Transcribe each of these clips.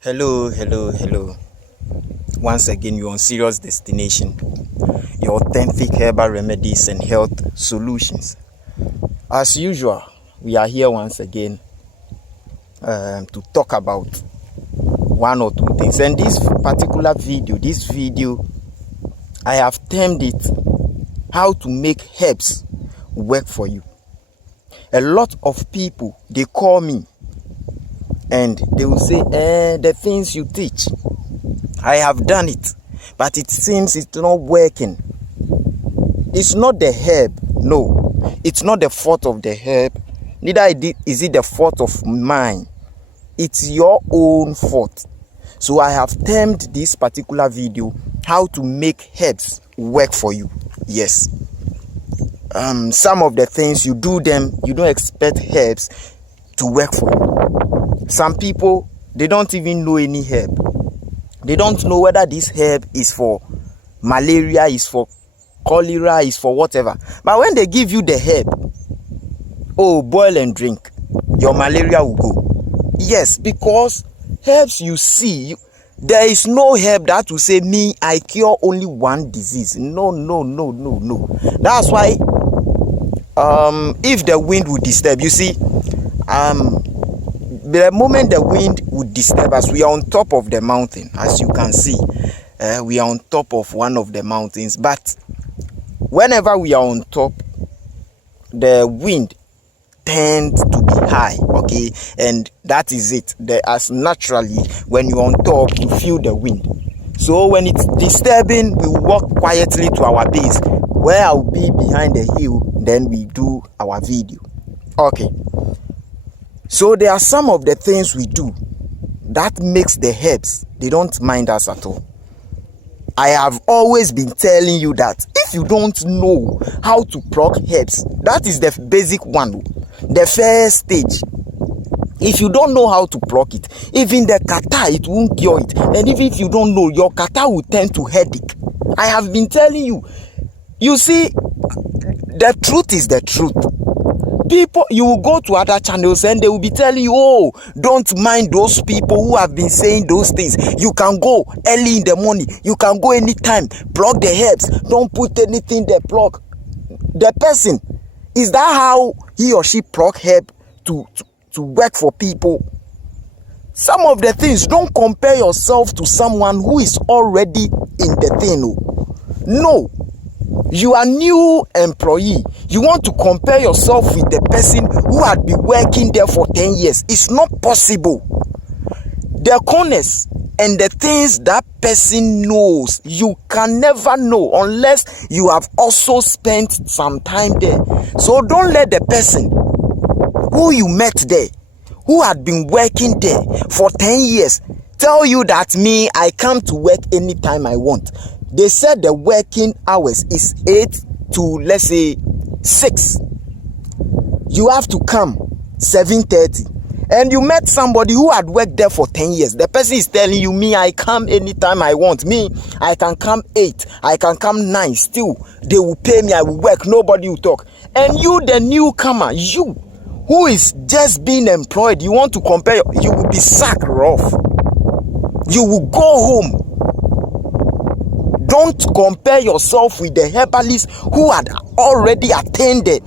Hello. Once again, you're on Serious Destination, your authentic herbal remedies and health solutions. As usual, we are here once again to talk about one or two things. And this video, I have termed it how to make herbs work for you. A lot of people, they call me and they will say, the things you teach, I have done it, but it seems it's not working. It's not the herb. No, it's not the fault of the herb. Neither is it the fault of mine. It's your own fault. So I have termed this particular video how to make herbs work for you. Yes. Some of the things you do them, you don't expect herbs to work for you. Some people, they don't even know any herb. They don't know whether this herb is for malaria, is for cholera, is for whatever. But when they give you the herb, oh, boil and drink, your malaria will go. Yes, because herbs you see, there is no herb that will say, me, I cure only one disease. No. That's why, if the wind would disturb, you see, the moment the wind would disturb us, we are on top of the mountain, as you can see. We are on top of one of the mountains. But whenever we are on top, the wind tends to be high, okay? And that is it. As naturally, when you're on top, you feel the wind. So when it's disturbing, we walk quietly to our base, where I'll be behind the hill, then we do our video. Okay. So there are some of the things we do that makes the herbs, they don't mind us at all. I have always been telling you that if you don't know how to pluck herbs, that is the basic one, the first stage. If you don't know how to pluck it, even the catarrh, it won't cure it. And even if you don't know, your catarrh will turn to headache. I have been telling you. You see, the truth is the truth. People, you will go to other channels and they will be telling you, oh, don't mind those people who have been saying those things. You can go early in the morning. You can go anytime. Pluck the herbs. Don't put anything there. Pluck. The person, is that how he or she pluck herb to work for people? Some of the things, don't compare yourself to someone who is already in the thing. No. You are new employee. You want to compare yourself with the person who had been working there for 10 years. It's not possible. The corners and the things that person knows, you can never know unless you have also spent some time there. So don't let the person who you met there, who had been working there for 10 years, tell you that me, I come to work anytime I want. They said the working hours is 8 to, let's say, 6. You have to come 7:30. And you met somebody who had worked there for 10 years. The person is telling you, me, I come anytime I want. Me, I can come 8. I can come 9. Still, they will pay me. I will work. Nobody will talk. And you, the newcomer, you, who is just being employed, you want to compare, you will be sacked rough. You will go home. Don't compare yourself with the herbalist who had already attained the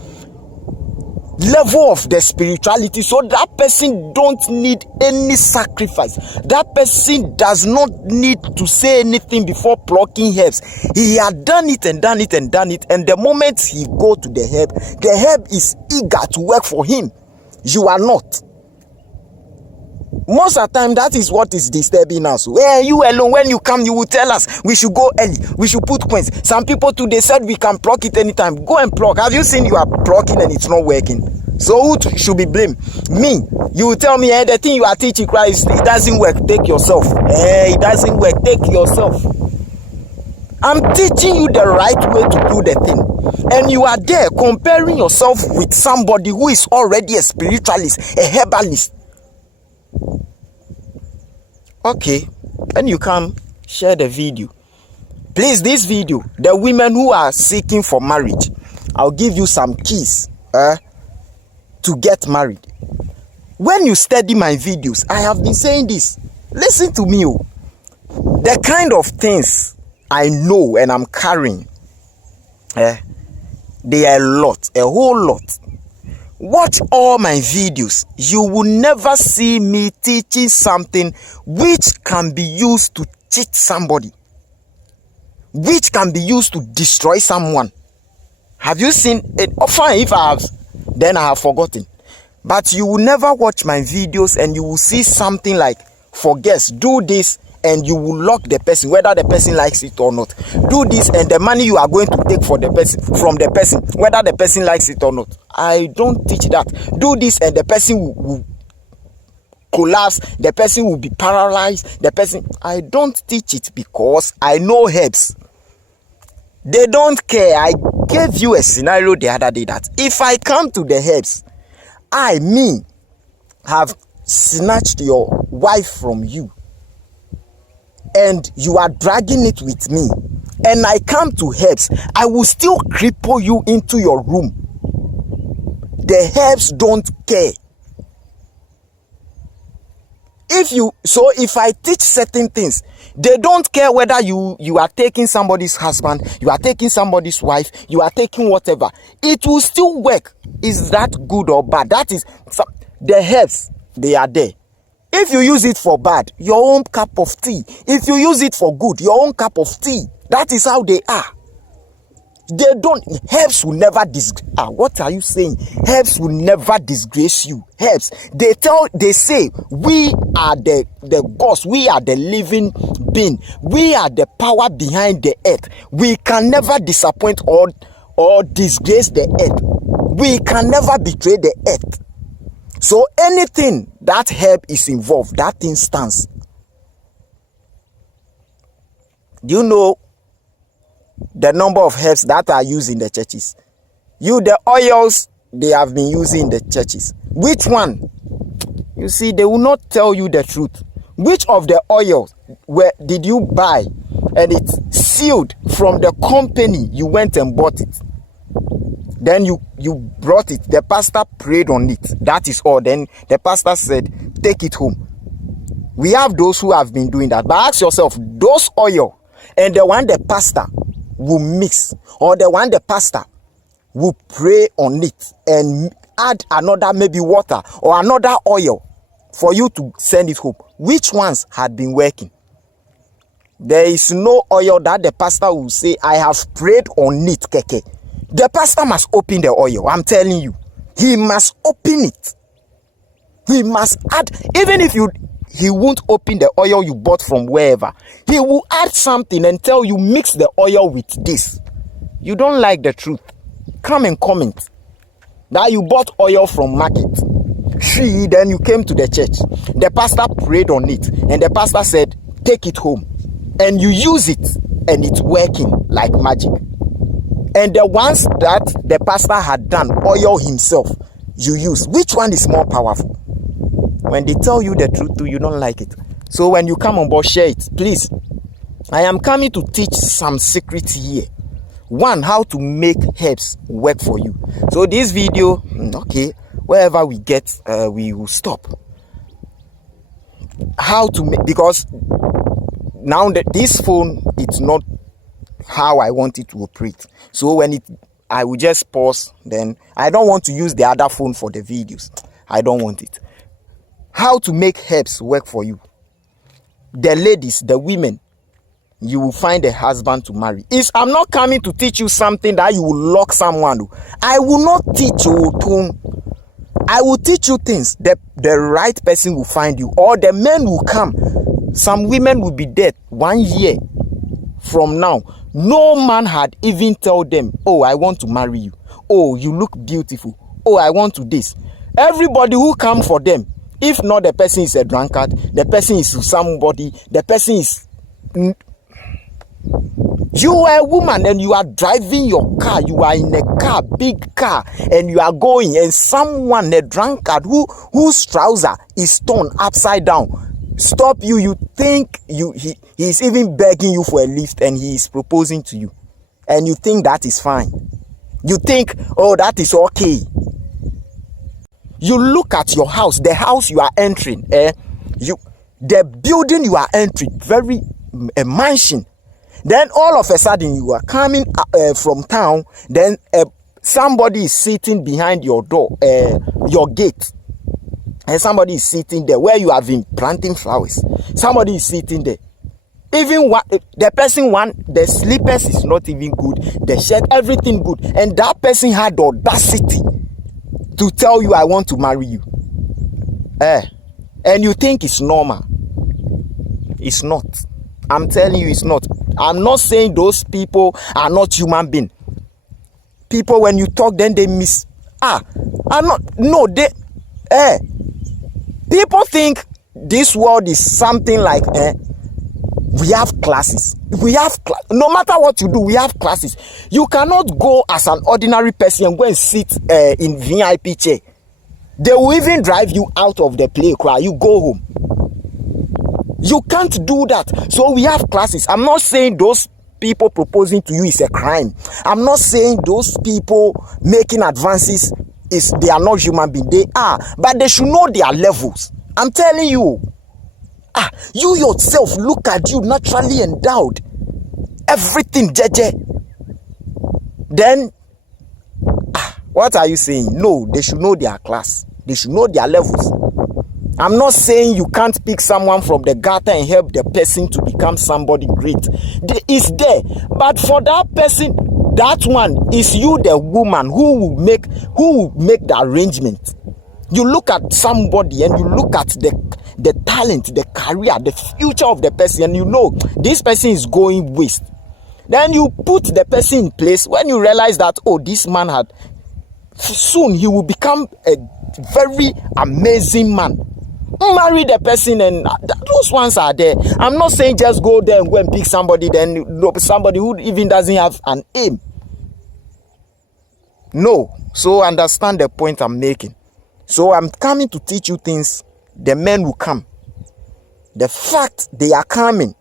level of the spirituality. So that person don't need any sacrifice. That person does not need to say anything before plucking herbs. He had done it. And the moment he go to the herb is eager to work for him. You are not. Most of the time, that is what is disturbing us. Where you alone, when you come, you will tell us we should go early, we should put coins. Some people too, they said we can pluck it anytime. Go and pluck. Have you seen you are plucking and it's not working? So who should be blamed? Me. You will tell me, the thing you are teaching Christ, it doesn't work. Take yourself. It doesn't work. Take yourself. I'm teaching you the right way to do the thing. And you are there comparing yourself with somebody who is already a spiritualist, a herbalist. Okay, when you come, share the video. Please, this video, the women who are seeking for marriage, I'll give you some keys to get married. When you study my videos, I have been saying this. Listen to me, oh. The kind of things I know and I'm carrying, they are a lot, a whole lot. Watch all my videos. You will never see me teaching something which can be used to cheat somebody, which can be used to destroy someone. Have you seen it? Oh, fine, if I have, then I have forgotten. But you will never watch my videos and you will see something like, for guests, do this and you will lock the person, whether the person likes it or not. Do this and the money you are going to take for the person, from the person, whether the person likes it or not. I don't teach that. Do this and the person will collapse, the person will be paralyzed, the person. I don't teach it because I know herbs. They don't care. I gave you a scenario the other day that if I come to the herbs, me have snatched your wife from you and you are dragging it with me, and I come to herbs, I will still cripple you into your room. The herbs don't care. If I teach certain things, they don't care whether you are taking somebody's husband, you are taking somebody's wife, you are taking whatever. It will still work. Is that good or bad? That is, the herbs, they are there. If you use it for bad, your own cup of tea. If you use it for good, your own cup of tea. That is how they are. Herbs will never what are you saying? Herbs will never disgrace you. Herbs, they say, we are the gods, we are the living being, we are the power behind the earth. We can never disappoint or disgrace the earth. We can never betray the earth. So anything that herb is involved, that thing stands. Do you know the number of herbs that are used in the churches? The oils they have been using in the churches. Which one? You see, they will not tell you the truth. Which of the oils did you buy and it's sealed from the company you went and bought it? Then you brought it. The pastor prayed on it. That is all. Then the pastor said, take it home. We have those who have been doing that. But ask yourself, those oil and the one the pastor will mix, or the one the pastor will pray on it and add another maybe water or another oil for you to send it home. Which ones had been working? There is no oil that the pastor will say, I have prayed on it, keke. The pastor must open the oil. I'm telling you, he must open it. He must add, even if he won't open the oil you bought from wherever, he will add something and tell you, mix the oil with this. You don't like the truth, come and comment that you bought oil from market. Then you came to the church, the pastor prayed on it and the pastor said, take it home, and you use it and it's working like magic. And the ones that the pastor had done, oil himself, you use, which one is more powerful? When they tell you the truth, you don't like it. So when you come on board, share it, please. I am coming to teach some secrets here. One, how to make herbs work for you. So this video, okay, wherever we get, we will stop. How to make, because now that this phone, it's not how I want it to operate. So I will just pause. Then I don't want to use the other phone for the videos. I don't want it. How to make herbs work for you. The ladies, the women, you will find a husband to marry. I'm not coming to teach you something that you will lock someone. I will not teach you. I will teach you things. The right person will find you, or the men will come. Some women will be dead 1 year from now. No man had even told them, oh, I want to marry you. Oh, you look beautiful. Oh, I want to this. Everybody who come for them, if not the person is a drunkard, the person is somebody, the person is... You are a woman and you are driving your car, you are in a car, big car, and you are going, and someone, a drunkard, whose trouser is torn upside down, stop you. You think he is even begging you for a lift and he is proposing to you, and you think that is fine. You think, oh, that is okay. You look at your house, the house you are entering, the building you are entering, very a mansion. Then all of a sudden you are coming from town. Then somebody is sitting behind your door, your gate, and somebody is sitting there where you have been planting flowers. Somebody is sitting there. Even the person the slippers is not even good, the shirt, everything good, and that person had the audacity to tell you, I want to marry you. And you think it's normal. It's not. I'm telling you, it's not. I'm not saying those people are not human beings. People, when you talk, then they miss. People think this world is something like, we have classes. No matter what you do, we have classes. You cannot go as an ordinary person and go and sit in VIP chair. They will even drive you out of the play. You go home. You can't do that. So we have classes. I'm not saying those people proposing to you is a crime. I'm not saying those people making advances they are not human beings. They are, but they should know their levels. I'm telling you. You yourself, look at you, naturally endowed. Everything, jeje. Then, what are you saying? No, they should know their class. They should know their levels. I'm not saying you can't pick someone from the gutter and help the person to become somebody great. It's there. But for that person, that one is you, the woman, who will make the arrangement. You look at somebody and you look at the talent, the career, the future of the person, and you know this person is going waste. Then you put the person in place. When you realize that, this man soon he will become a very amazing man. Marry the person, and those ones are there. I'm not saying just go there and go and pick somebody, then somebody who even doesn't have an aim. No. So understand the point I'm making. So I'm coming to teach you things. The men will come. The fact they are coming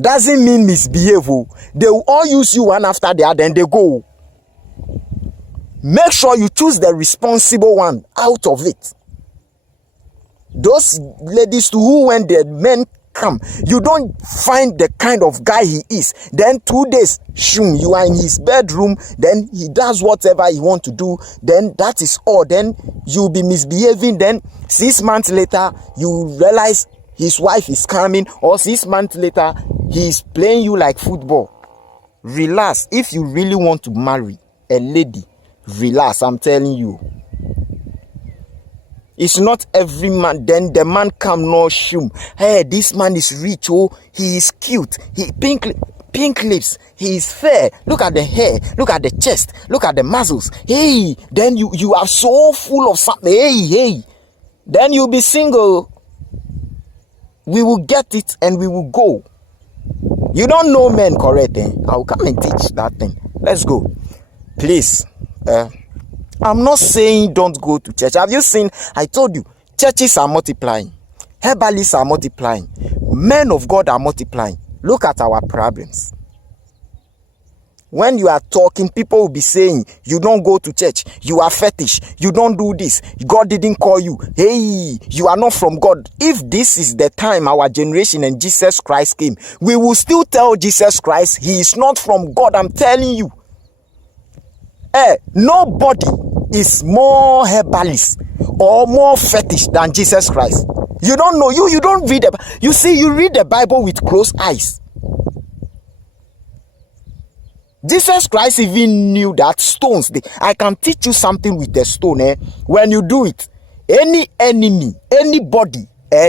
doesn't mean misbehave. They will all use you one after the other and they go. Make sure you choose the responsible one out of it. Those ladies who, when the men come, you don't find the kind of guy he is. Then 2 days, you are in his bedroom, then he does whatever he wants to do, then that is all. Then you'll be misbehaving. Then 6 months later, you realize his wife is coming, or 6 months later, he's playing you like football. Relax. If you really want to marry a lady, relax, I'm telling you. It's not every man. Then the man come no shum. Hey, this man is rich. He is cute. He pink lips. He is fair. Look at the hair. Look at the chest. Look at the muscles. Hey, then you are so full of something. Hey. Then you'll be single. We will get it and we will go. You don't know men, correct? I'll come and teach that thing. Let's go, please. I'm not saying don't go to church. Have you seen? I told you, churches are multiplying. Herbalists are multiplying. Men of God are multiplying. Look at our problems. When you are talking, people will be saying, you don't go to church. You are fetish. You don't do this. God didn't call you. Hey, you are not from God. If this is the time our generation and Jesus Christ came, we will still tell Jesus Christ he is not from God. I'm telling you. Nobody is more herbalist or more fetish than Jesus Christ. You don't know. You don't read the. You see, you read the Bible with closed eyes. Jesus Christ even knew that stones. I can teach you something with the stone. When you do it, any enemy, anybody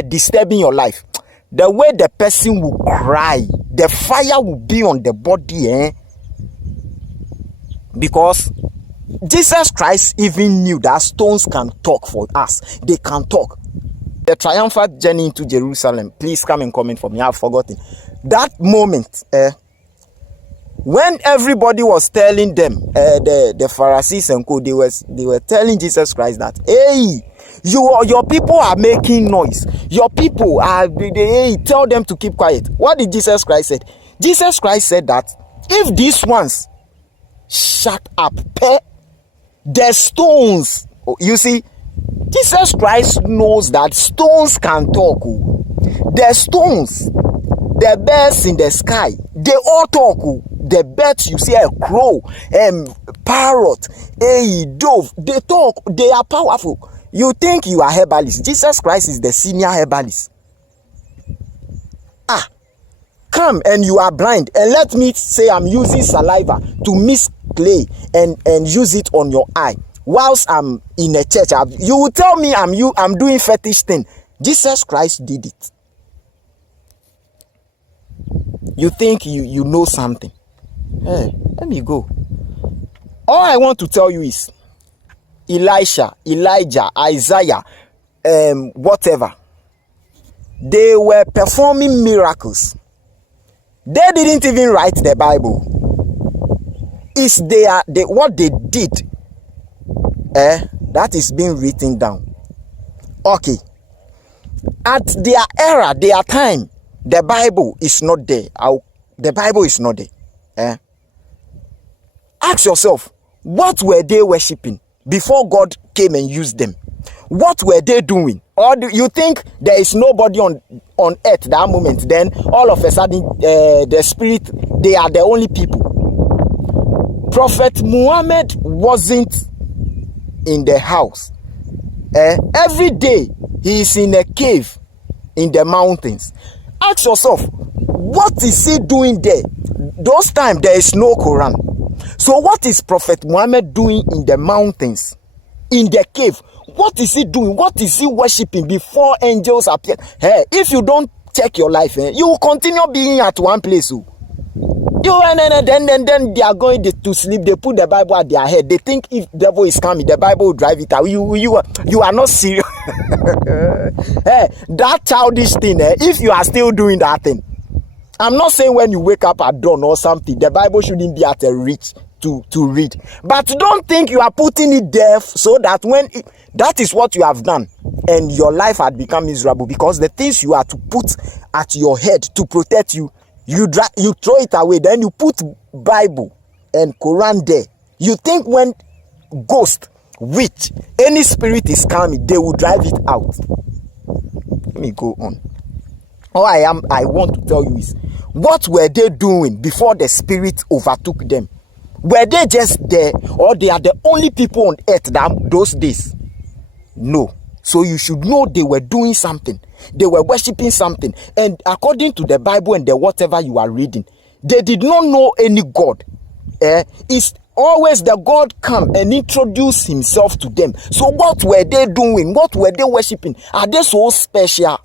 disturbing your life, the way the person will cry, the fire will be on the body. Because Jesus Christ even knew that stones can talk for us. They can talk. The triumphant journey into Jerusalem. Please come and comment for me. I've forgotten. That moment, when everybody was telling them, the Pharisees and co, they were telling Jesus Christ that, hey, your people are making noise. Your people are, tell them to keep quiet. What did Jesus Christ say? Jesus Christ said that if these ones shut up, the stones, you see, Jesus Christ knows that stones can talk. Oh. The stones, the birds in the sky, they all talk. Oh. The birds, you see a crow, parrot, a dove, they talk, they are powerful. You think you are herbalist. Jesus Christ is the senior herbalist. Come and you are blind, and let me say I'm using saliva to mix clay and use it on your eye whilst I'm in a church. You will tell me I'm doing fetish thing. Jesus Christ did it. You think you know something? Hey, let me go. All I want to tell you is Elisha, Elijah, Isaiah, whatever, they were performing miracles. They didn't even write the Bible. It's what they did, that is being written down. Okay. At their era, their time, the Bible is not there. The Bible is not there. Ask yourself, what were they worshipping before God came and used them? What were they doing? Or do you think there is nobody on earth that moment? Then all of a sudden, the spirit, they are the only people. Prophet Muhammad wasn't in the house. Every day he is in a cave in the mountains. Ask yourself, what is he doing there? Those times there is no Quran. So what is Prophet Muhammad doing in the mountains, in the cave? What is he doing? What is he worshipping before angels appear? Hey, if you don't check your life, you will continue being at one place. Then they are going to sleep. They put the Bible at their head. They think if the devil is coming, the Bible will drive it out. You are not serious. Hey, that childish thing. If you are still doing that thing, I'm not saying when you wake up at dawn or something, the Bible shouldn't be at a reach to read. But don't think you are putting it there so that that is what you have done and your life had become miserable, because the things you are to put at your head to protect you, you throw it away. Then you put Bible and Quran there. You think when ghost, witch, any spirit is coming, they will drive it out. Let me go on. All I want to tell you is, what were they doing before the spirit overtook them? Were they just there, or they are the only people on earth those days? No. So you should know they were doing something. They were worshipping something. And according to the Bible and the whatever you are reading, they did not know any God. It's always the God come and introduce himself to them. So what were they doing? What were they worshipping? Are they so special?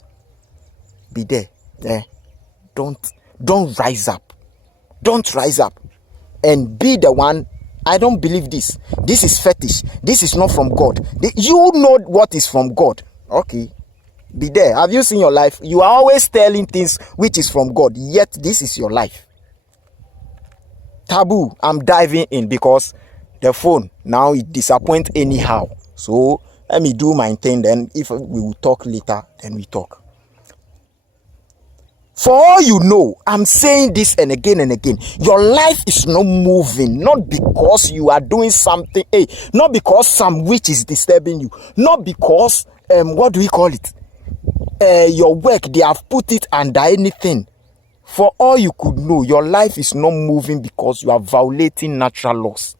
Be there. Don't rise up. Don't rise up and be the one. I don't believe this. This is fetish. This is not from God. You know what is from God. Okay. Be there. Have you seen your life? You are always telling things which is from God, yet this is your life. Taboo. I'm diving in because the phone now it disappoints anyhow. So let me do my thing. Then if we will talk later, then we talk. For all you know, I'm saying this and again, your life is not moving, not because you are doing something, not because some witch is disturbing you, not because, what do we call it? Your work, they have put it under anything. For all you could know, your life is not moving because you are violating natural laws.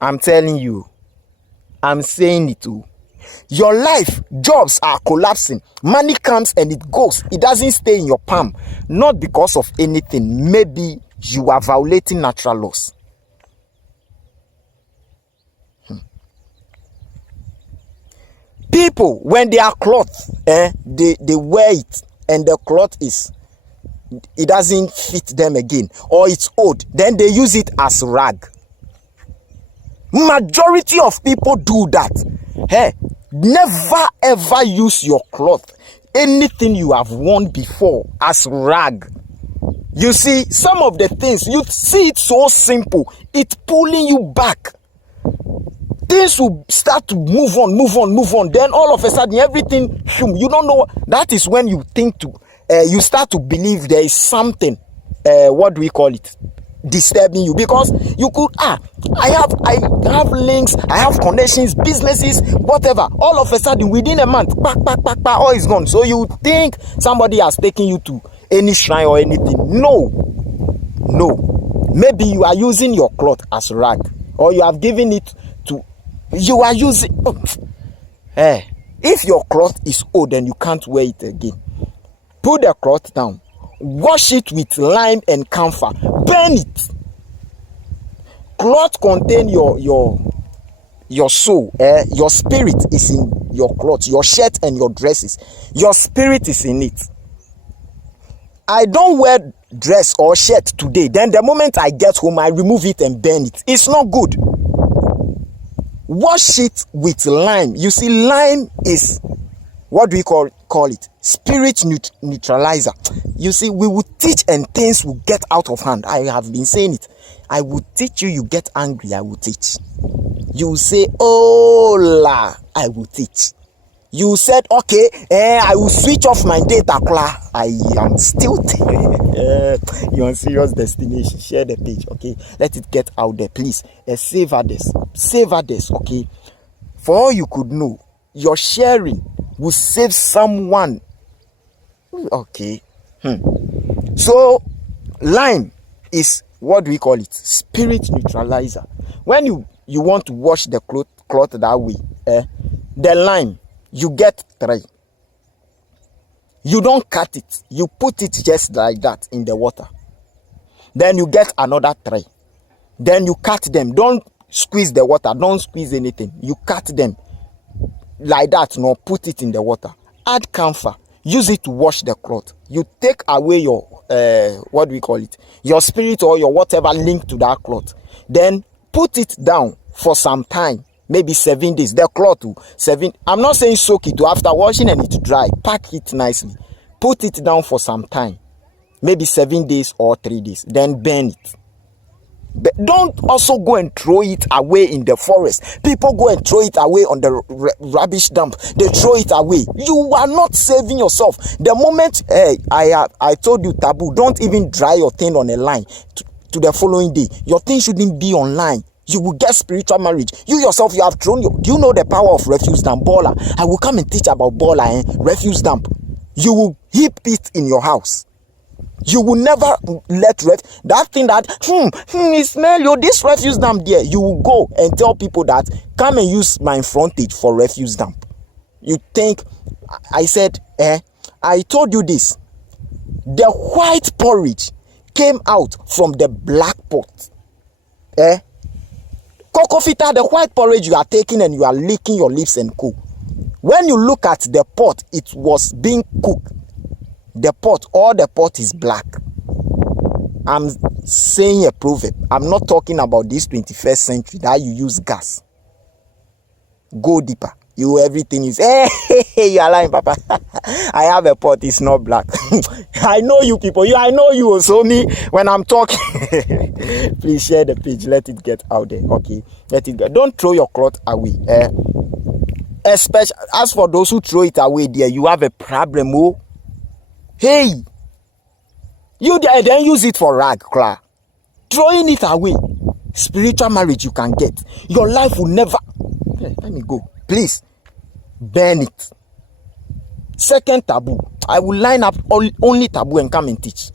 I'm telling you, I'm saying it too. Your life, jobs are collapsing. Money comes and it goes. It doesn't stay in your palm. Not because of anything. Maybe you are violating natural laws. People, when they are clothed, they wear it, and the cloth it doesn't fit them again, or it's old. Then they use it as rag. Majority of people do that. Never ever use your cloth, anything you have worn before, as rag. You see, some of the things, you see it so simple, it's pulling you back. Things will start to move on. Then all of a sudden, everything, you don't know. That is when you think you start to believe there is something, what do we call it? disturbing you, because you could I have links, I have connections, businesses, whatever. All of a sudden within a month, all is gone. So you think somebody has taken you to any shrine or anything. No, maybe you are using your cloth as rag, or you have given it to, you are using if your cloth is old and you can't wear it again, put the cloth down, wash it with lime and camphor, burn it. Cloth contain your soul. Your spirit is in your clothes, your shirt and your dresses. Your spirit is in it. I don't wear dress or shirt today, then the moment I get home I remove it and burn it. It's not good. Wash it with lime. You see, lime is, what do we call it? Spirit neutralizer. You see, we will teach and things will get out of hand. I have been saying it. I will teach you, you get angry, I will teach. You say, oh la, I will teach. You said, okay, I will switch off my data, I am still you're on Serious Destination. Share the page, okay? Let it get out there, please. Save others, okay? For all you could know, your sharing will save someone. Okay. So lime is, what do we call it? Spirit neutralizer. When you want to wash the cloth that way, the lime, you get 3. You don't cut it, you put it just like that in the water. Then you get another 3. Then you cut them. Don't squeeze the water, don't squeeze anything. You cut them like that, no, put it in the water. Add camphor, use it to wash the cloth. You take away your what do we call it, your spirit or your whatever linked to that cloth. Then put it down for some time, maybe 7 days. The cloth to 7, I'm not saying soak it, after washing and it dry, pack it nicely, put it down for some time, maybe 7 days or 3 days, then burn it. But don't also go and throw it away in the forest. People go and throw it away on the rubbish dump. They throw it away. You are not saving yourself. The moment I told you taboo, don't even dry your thing on a line to the following day. Your thing shouldn't be online. You will get spiritual marriage. You yourself, you have thrown do you know the power of refuse dump? Baller. I will come and teach about baller, refuse dump. You will heap it in your house. You will never let that thing that it smell you, this refuse dump there. You will go and tell people that come and use my frontage for refuse dump. You think I said, I told you this. The white porridge came out from the black pot. Kokofita, the white porridge you are taking and you are licking your lips and co. When you look at the pot, it was being cooked. The pot, all the pot is black. I'm saying a proverb. I'm not talking about this 21st century that you use gas. Go deeper. Everything is, you are lying, Papa. I have a pot, it's not black. I know you people. I know you. So me, when I'm talking, please share the page. Let it get out there, okay? Let it get. Don't throw your cloth away. Especially as for those who throw it away, there you have a problem. Oh, hey, you there, then use it for rag, Clara. Throwing it away, spiritual marriage you can get. Your life will never. Let me go, please. Burn it. Second taboo. I will line up only taboo and come and teach.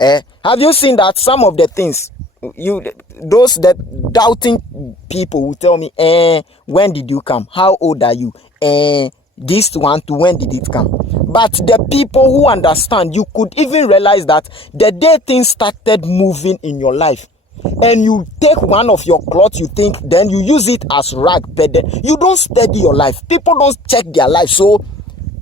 Have you seen that some of the things those that doubting people will tell me, when did you come? How old are you? This one to when did it come? But the people who understand, you could even realize that the day things started moving in your life, and you take one of your clothes, you think, then you use it as rag, but then you don't study your life. People don't check their life, so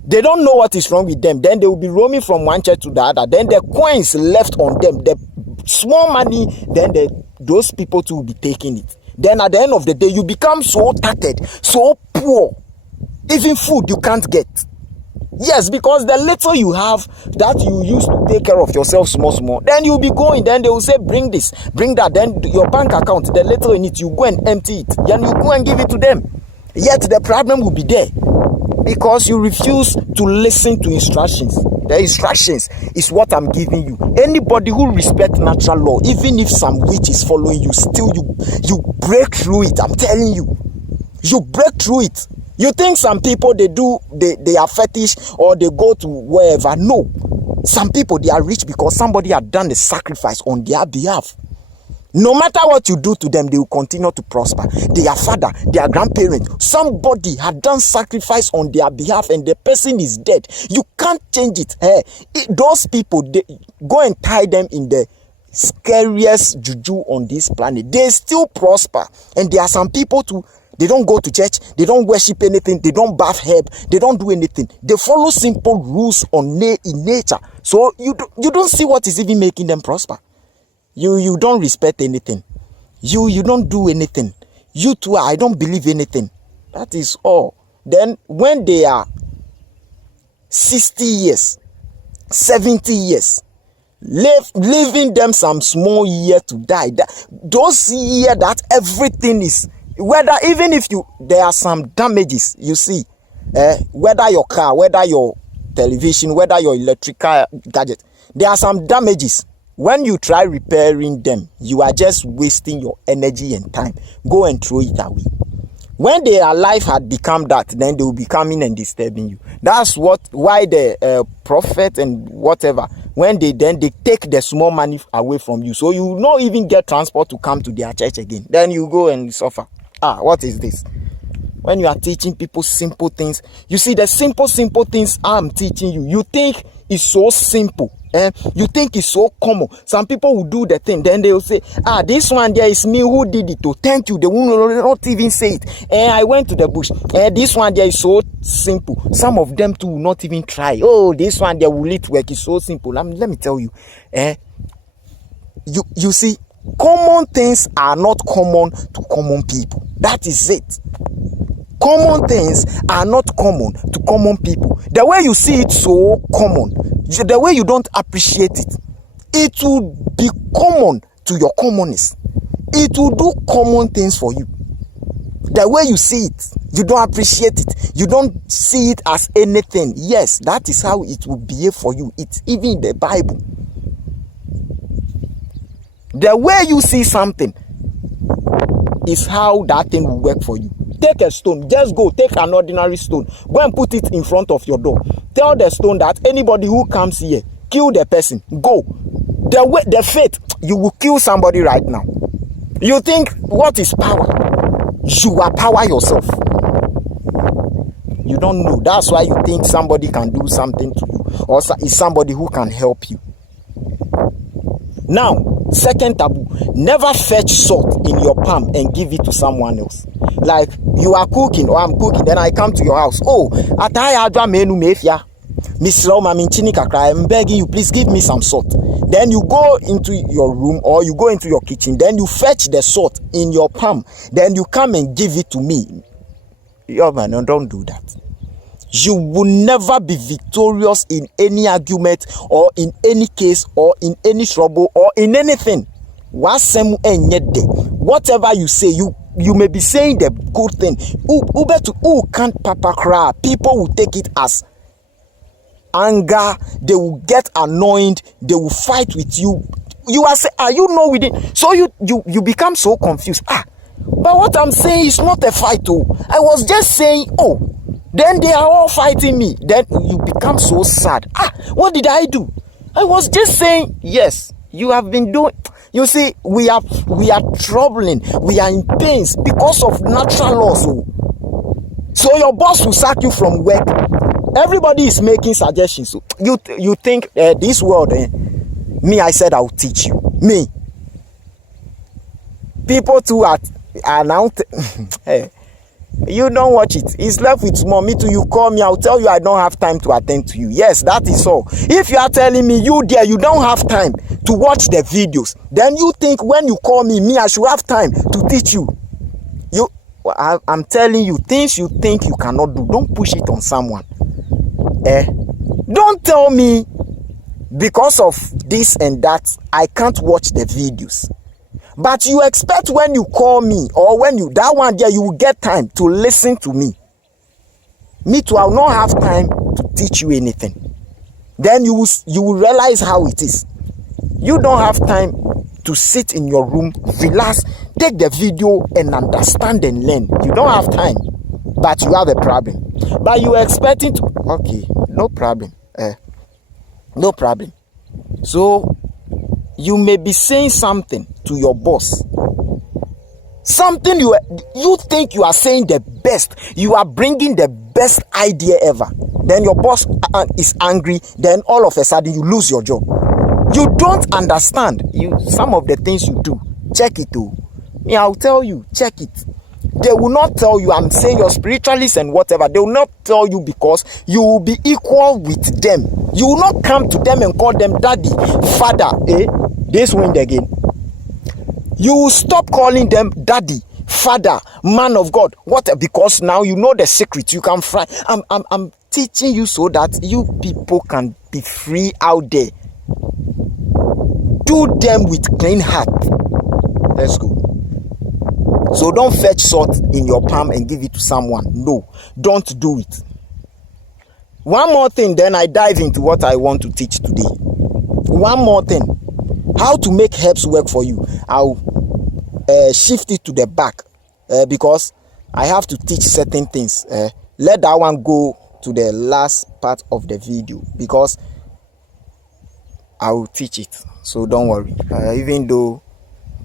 they don't know what is wrong with them. Then they will be roaming from one church to the other. Then the coins left on them, the small money, then those people too will be taking it. Then at the end of the day, you become so tattered, so poor. Even food you can't get. Yes, because the little you have that you use to take care of yourself small, then you'll be going, then they will say, bring this, bring that, then your bank account, the little in it, you go and empty it, then you go and give it to them. Yet the problem will be there. Because you refuse to listen to instructions. The instructions is what I'm giving you. Anybody who respects natural law, even if some witch is following you, still you break through it. I'm telling you. You break through it. You think some people they are fetish or they go to wherever. No. Some people, they are rich because somebody had done a sacrifice on their behalf. No matter what you do to them, they will continue to prosper. Their father, their grandparents, somebody had done sacrifice on their behalf and the person is dead. You can't change it. Those people, they go and tie them in the scariest juju on this planet. They still prosper. And there are some people too, they don't go to church, they don't worship anything, they don't bath herb, they don't do anything. They follow simple rules in nature. So you don't see what is even making them prosper. You don't respect anything. You don't do anything. You too, I don't believe anything. That is all. Then when they are 60 years, 70 years, leaving them some small year to die. Those years that everything is, whether even if there are some damages, you see, whether your car, whether your television, whether your electrical gadget, there are some damages. When you try repairing them, you are just wasting your energy and time. Go and throw it away. When their life had become that, then they will be coming and disturbing you. That's why the prophet and whatever, when they take the small money away from you, so you will not even get transport to come to their church again. Then you go and suffer. What is this? When you are teaching people simple things, you see the simple things I'm teaching you, you think it's so simple. You think it's so common. Some people will do the thing, then they will say, this one there is me who did it. Oh, thank you. They will not even say it. I went to the bush. This one there is so simple. Some of them too will not even try. Oh, this one there will it work. It's so simple. Let me tell you. You see, common things are not common to common people. That is it. Common things are not common to common people. The way you see it so common, the way you don't appreciate it, it will be common to your commonness. It will do common things for you. The way you see it, you don't appreciate it. You don't see it as anything. Yes, that is how it will behave for you. It's even in the Bible. The way you see something is how that thing will work for you. Take a stone, just go, take an ordinary stone, go and put it in front of your door. Tell the stone that anybody who comes here, kill the person, go. The faith, you will kill somebody right now. You think, what is power? You are power yourself. You don't know. That's why you think somebody can do something to you, or is somebody who can help you. Now, second taboo, never fetch salt in your palm and give it to someone else. Like you are cooking or I'm cooking, then I come to your house. Oh, I'm begging you, please give me some salt. Then you go into your room or you go into your kitchen, then you fetch the salt in your palm, then you come and give it to me. Yo man, don't do that. You will never be victorious in any argument or in any case or in any trouble or in anything. Whatever you say, you may be saying the good thing. People will take it as anger. They will get annoyed. They will fight with you. You are saying, you know within. So you become so confused. But what I'm saying is not a fight. I was just saying, then they are all fighting me. Then you become so sad. What did I do? I was just saying, yes, you have been doing. You see, we are troubling. We are in pains because of natural laws. So your boss will sack you from work. Everybody is making suggestions. You think this world, me, I said I'll teach you. Me. People too are now. You don't watch it. It's left with mommy too. You call me, I'll tell you I don't have time to attend to you. Yes, that is all. If you are telling me you don't have time to watch the videos, then you think when you call me, I should have time to teach you. I'm telling you, things you think you cannot do, don't push it on someone. Don't tell me because of this and that, I can't watch the videos. But you expect when you call me or when that one there, you will get time to listen to me. Me too, I will not have time to teach you anything. Then you will realize how it is. You don't have time to sit in your room, relax, take the video and understand and learn. You don't have time, but you have a problem. But you are expecting to, okay, no problem. No problem. So you may be saying something to your boss. Something you think you are saying the best. You are bringing the best idea ever. Then your boss is angry. Then all of a sudden you lose your job. You don't understand. Some of the things you do. Check it too. Me, I'll tell you. Check it. They will not tell you. I'm saying your spiritualists and whatever. They will not tell you because you will be equal with them. You will not come to them and call them daddy, father. This wind again. You will stop calling them daddy, father, man of God. What? Because now you know the secret. You can fry. I'm teaching you so that you people can be free out there. Do them with clean heart. Let's go. So don't fetch salt in your palm and give it to someone. No, don't do it. One more thing, then I dive into what I want to teach today. One more thing. How to make herbs work for you. I'll shift it to the back because I have to teach certain things. Let that one go to the last part of the video because I will teach it. So don't worry. Even though,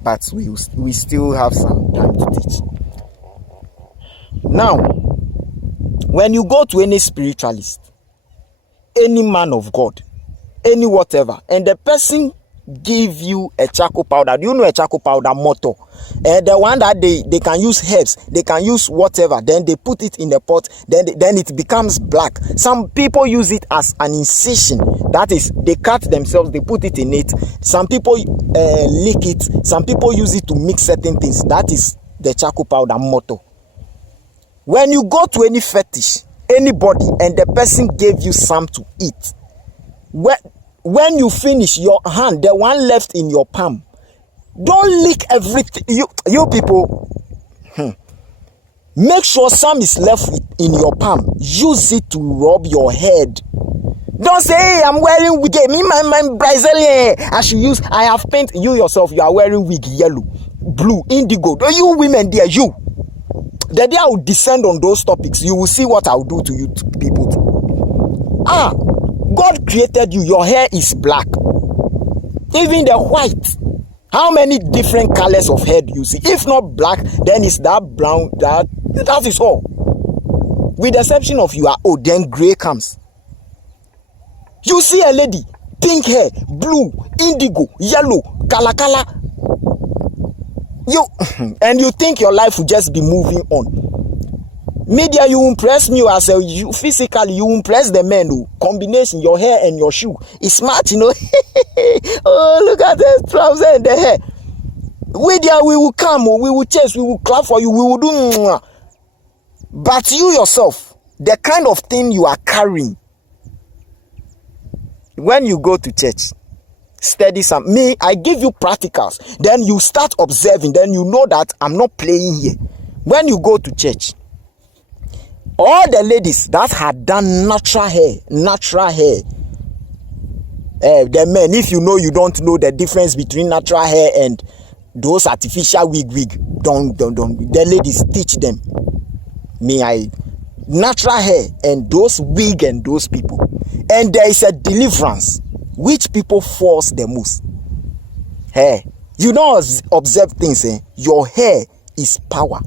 but we still have some time to teach. Now, when you go to any spiritualist, any man of God, any whatever, and the person give you a charcoal powder. Do you know a charcoal powder motor? The one that they can use herbs, they can use whatever, then they put it in the pot, then it becomes black. Some people use it as an incision. That is, they cut themselves, they put it in it. Some people lick it. Some people use it to mix certain things. That is the charcoal powder motor. When you go to any fetish, anybody, and the person gave you some to eat, when you finish your hand, the one left in your palm, don't lick everything. You people, make sure some is left in your palm. Use it to rub your head. Don't say, hey, I'm wearing wig. Me, my Brazilian. I have paint. You yourself, you are wearing wig, yellow, blue, indigo. You women there, you. The day I will descend on those topics, you will see what I will do to you people too. God created you. Your hair is black. Even the white. How many different colors of hair do you see? If not black, then it's that brown. That is all. With the exception of you are old, then gray comes. You see a lady, pink hair, blue, indigo, yellow, color. And you think your life will just be moving on. Media, you impress me as physically, you impress the men who combination your hair and your shoe is smart, you know. Oh, look at the trousers and the hair. Media, we will come, we will chase, we will clap for you, we will do. But you yourself, the kind of thing you are carrying, when you go to church, study some. Me, I give you practicals. Then you start observing. Then you know that I'm not playing here. When you go to church, all the ladies that had done natural hair, the men, if you know, you don't know the difference between natural hair and those artificial wig, don't. The ladies teach them. Natural hair and those wig and those people. And there is a deliverance. Which people force the most? Hair. You don't observe things. Your hair is power.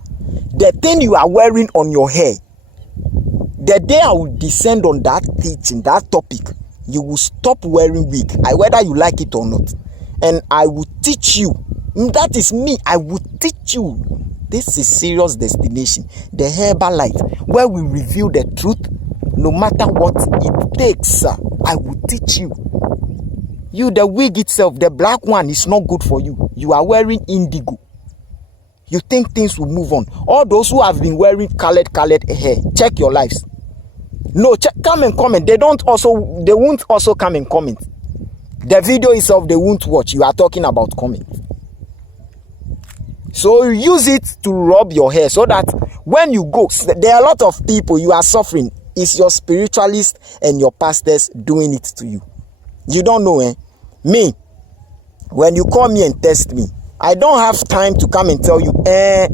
The thing you are wearing on your hair, the day I will descend on that teaching, that topic, you will stop wearing wig, whether you like it or not. And I will teach you. That is me. I will teach you. This is Serious Destination, the Herbal Light, where we reveal the truth. No matter what it takes, I will teach you. You, the wig itself, the black one is not good for you. You are wearing indigo. You think things will move on. All those who have been wearing colored hair, check your lives. No, come and comment. They won't also come and comment. The video itself, they won't watch. You are talking about comment. So use it to rub your hair so that when you go, there are a lot of people, you are suffering. It's your spiritualist and your pastors doing it to you. You don't know, eh? Me, when you call me and test me, I don't have time to come and tell you, there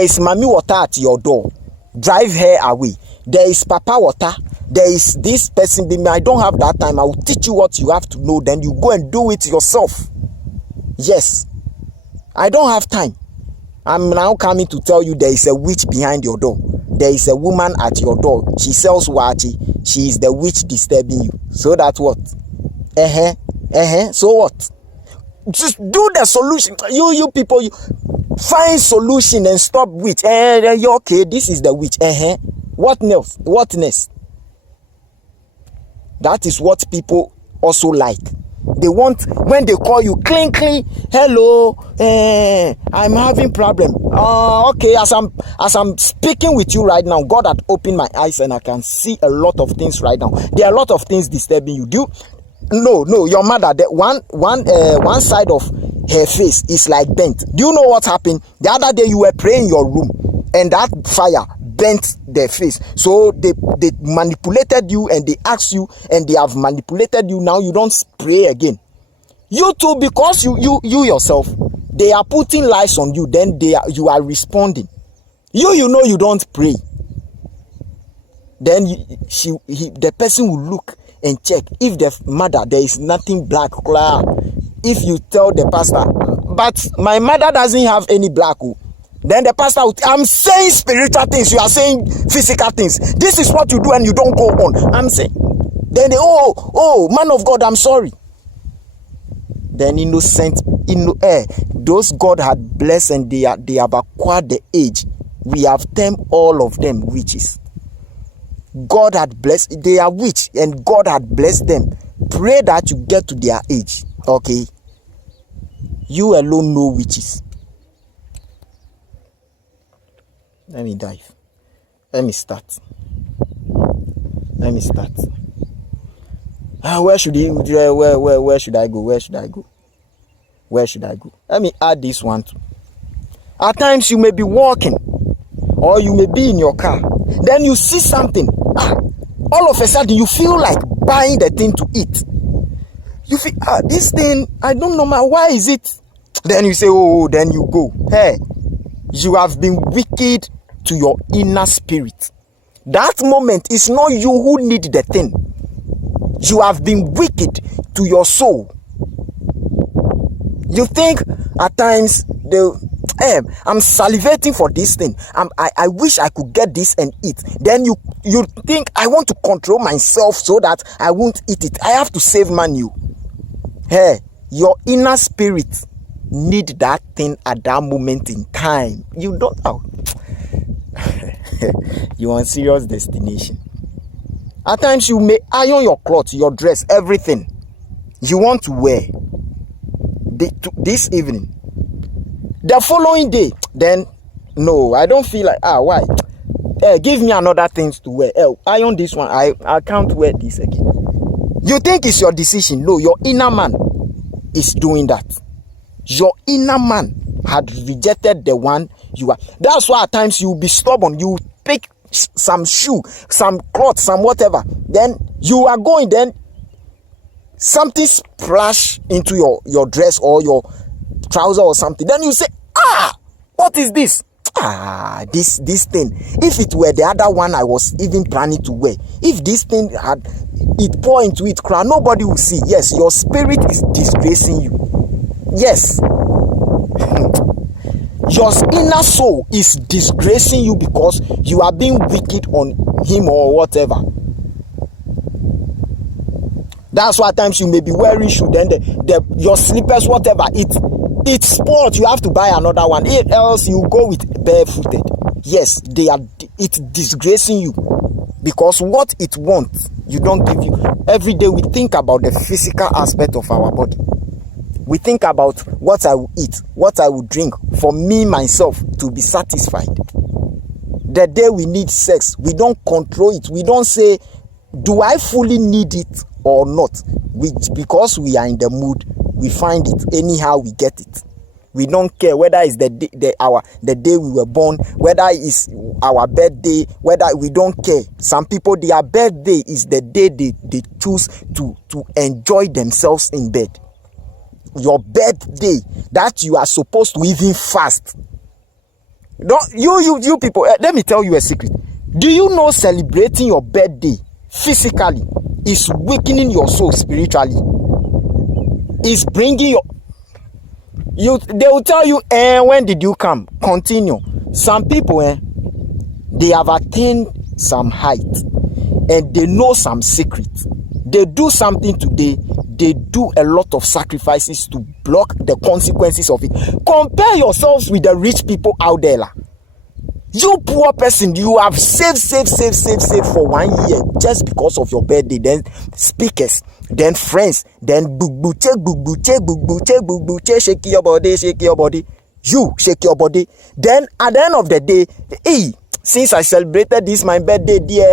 is mommy water at your door. Drive her away. There is papa water. There is this person. I don't have that time. I will teach you what you have to know. Then you go and do it yourself. Yes. I don't have time. I'm now coming to tell you there is a witch behind your door. There is a woman at your door. She sells wachi. She is the witch disturbing you. So that what? So what? Just do the solution. You people, you find solution and stop witch. You're okay. This is the witch. What else? What next? That is what people also like. They want, when they call you, clean, hello, I'm having problem. Okay, as I'm speaking with you right now, God had opened my eyes and I can see a lot of things right now. There are a lot of things disturbing you. No, your mother, the one side of her face is like bent. Do you know what happened? The other day you were praying in your room and that fire bent their face. So they manipulated you and they asked you and they have manipulated you. Now you don't pray again. You too, because you yourself, they are putting lies on you. Then you are responding. You know you don't pray. Then the person will look and check if the mother there is nothing black. If you tell the pastor, but my mother doesn't have any black. Then the pastor will, I'm saying spiritual things, you are saying physical things. This is what you do and you don't go on. I'm saying. Then they, oh, man of God, I'm sorry. Then innocent, those God had blessed and they have acquired the age. We have termed all of them witches. God had blessed, they are witch and God had blessed them. Pray that you get to their age. Okay. You alone know witches. Let me dive. Let me start. Where should I go? Let me add this one too. At times you may be walking or you may be in your car. Then you see something. All of a sudden you feel like buying the thing to eat. You feel, this thing, I don't know, why is it? Then you say, then you go. Hey, you have been wicked to your inner spirit. That moment is not you who need the thing. You have been wicked to your soul. You think at times, I'm salivating for this thing. I wish I could get this and eat. Then you think, I want to control myself so that I won't eat it. I have to save money. Hey, your inner spirit need that thing at that moment in time. You don't know. You're on serious destination. At times you may iron your clothes, your dress, everything you want to wear this evening. The following day, then no, I don't feel like why? Give me another things to wear. Iron this one. I can't wear this again. You think it's your decision? No, your inner man is doing that. Your inner man had rejected the one you are. That's why at times you will be stubborn. You pick some shoe, some cloth, some whatever. Then you are going. Then something splash into your dress or your trouser or something. Then you say, what is this? This thing. If it were the other one I was even planning to wear, if this thing had it pour into it, nobody will see. Yes, your spirit is disgracing you. Yes. Your inner soul is disgracing you because you are being wicked on him or whatever. That's why at times you may be wearing shoes, then your slippers, whatever, it's sport. You have to buy another one. Else you go with barefooted. Yes, it's disgracing you because what it wants, you don't give you. Every day we think about the physical aspect of our body. We think about what I will eat, what I will drink for me, myself, to be satisfied. The day we need sex, we don't control it. We don't say, do I fully need it or not? Because we are in the mood, we find it. Anyhow, we get it. We don't care whether it's the day we were born, whether it's our birthday, whether we don't care. Some people, their birthday is the day they choose to enjoy themselves in bed. Your birthday that you are supposed to even fast. Don't you people, let me tell you a secret. Do you know celebrating your birthday physically is weakening your soul spiritually? Is bringing they will tell you, when did you come? Continue. Some people, they have attained some height and they know some secret. They do something today, they do a lot of sacrifices to block the consequences of it. Compare yourselves with the rich people out there. You poor person, you have saved for 1 year just because of your birthday. Then speakers, then friends, then shake your body. You shake your body. Then at the end of the day, since I celebrated this my birthday, dear,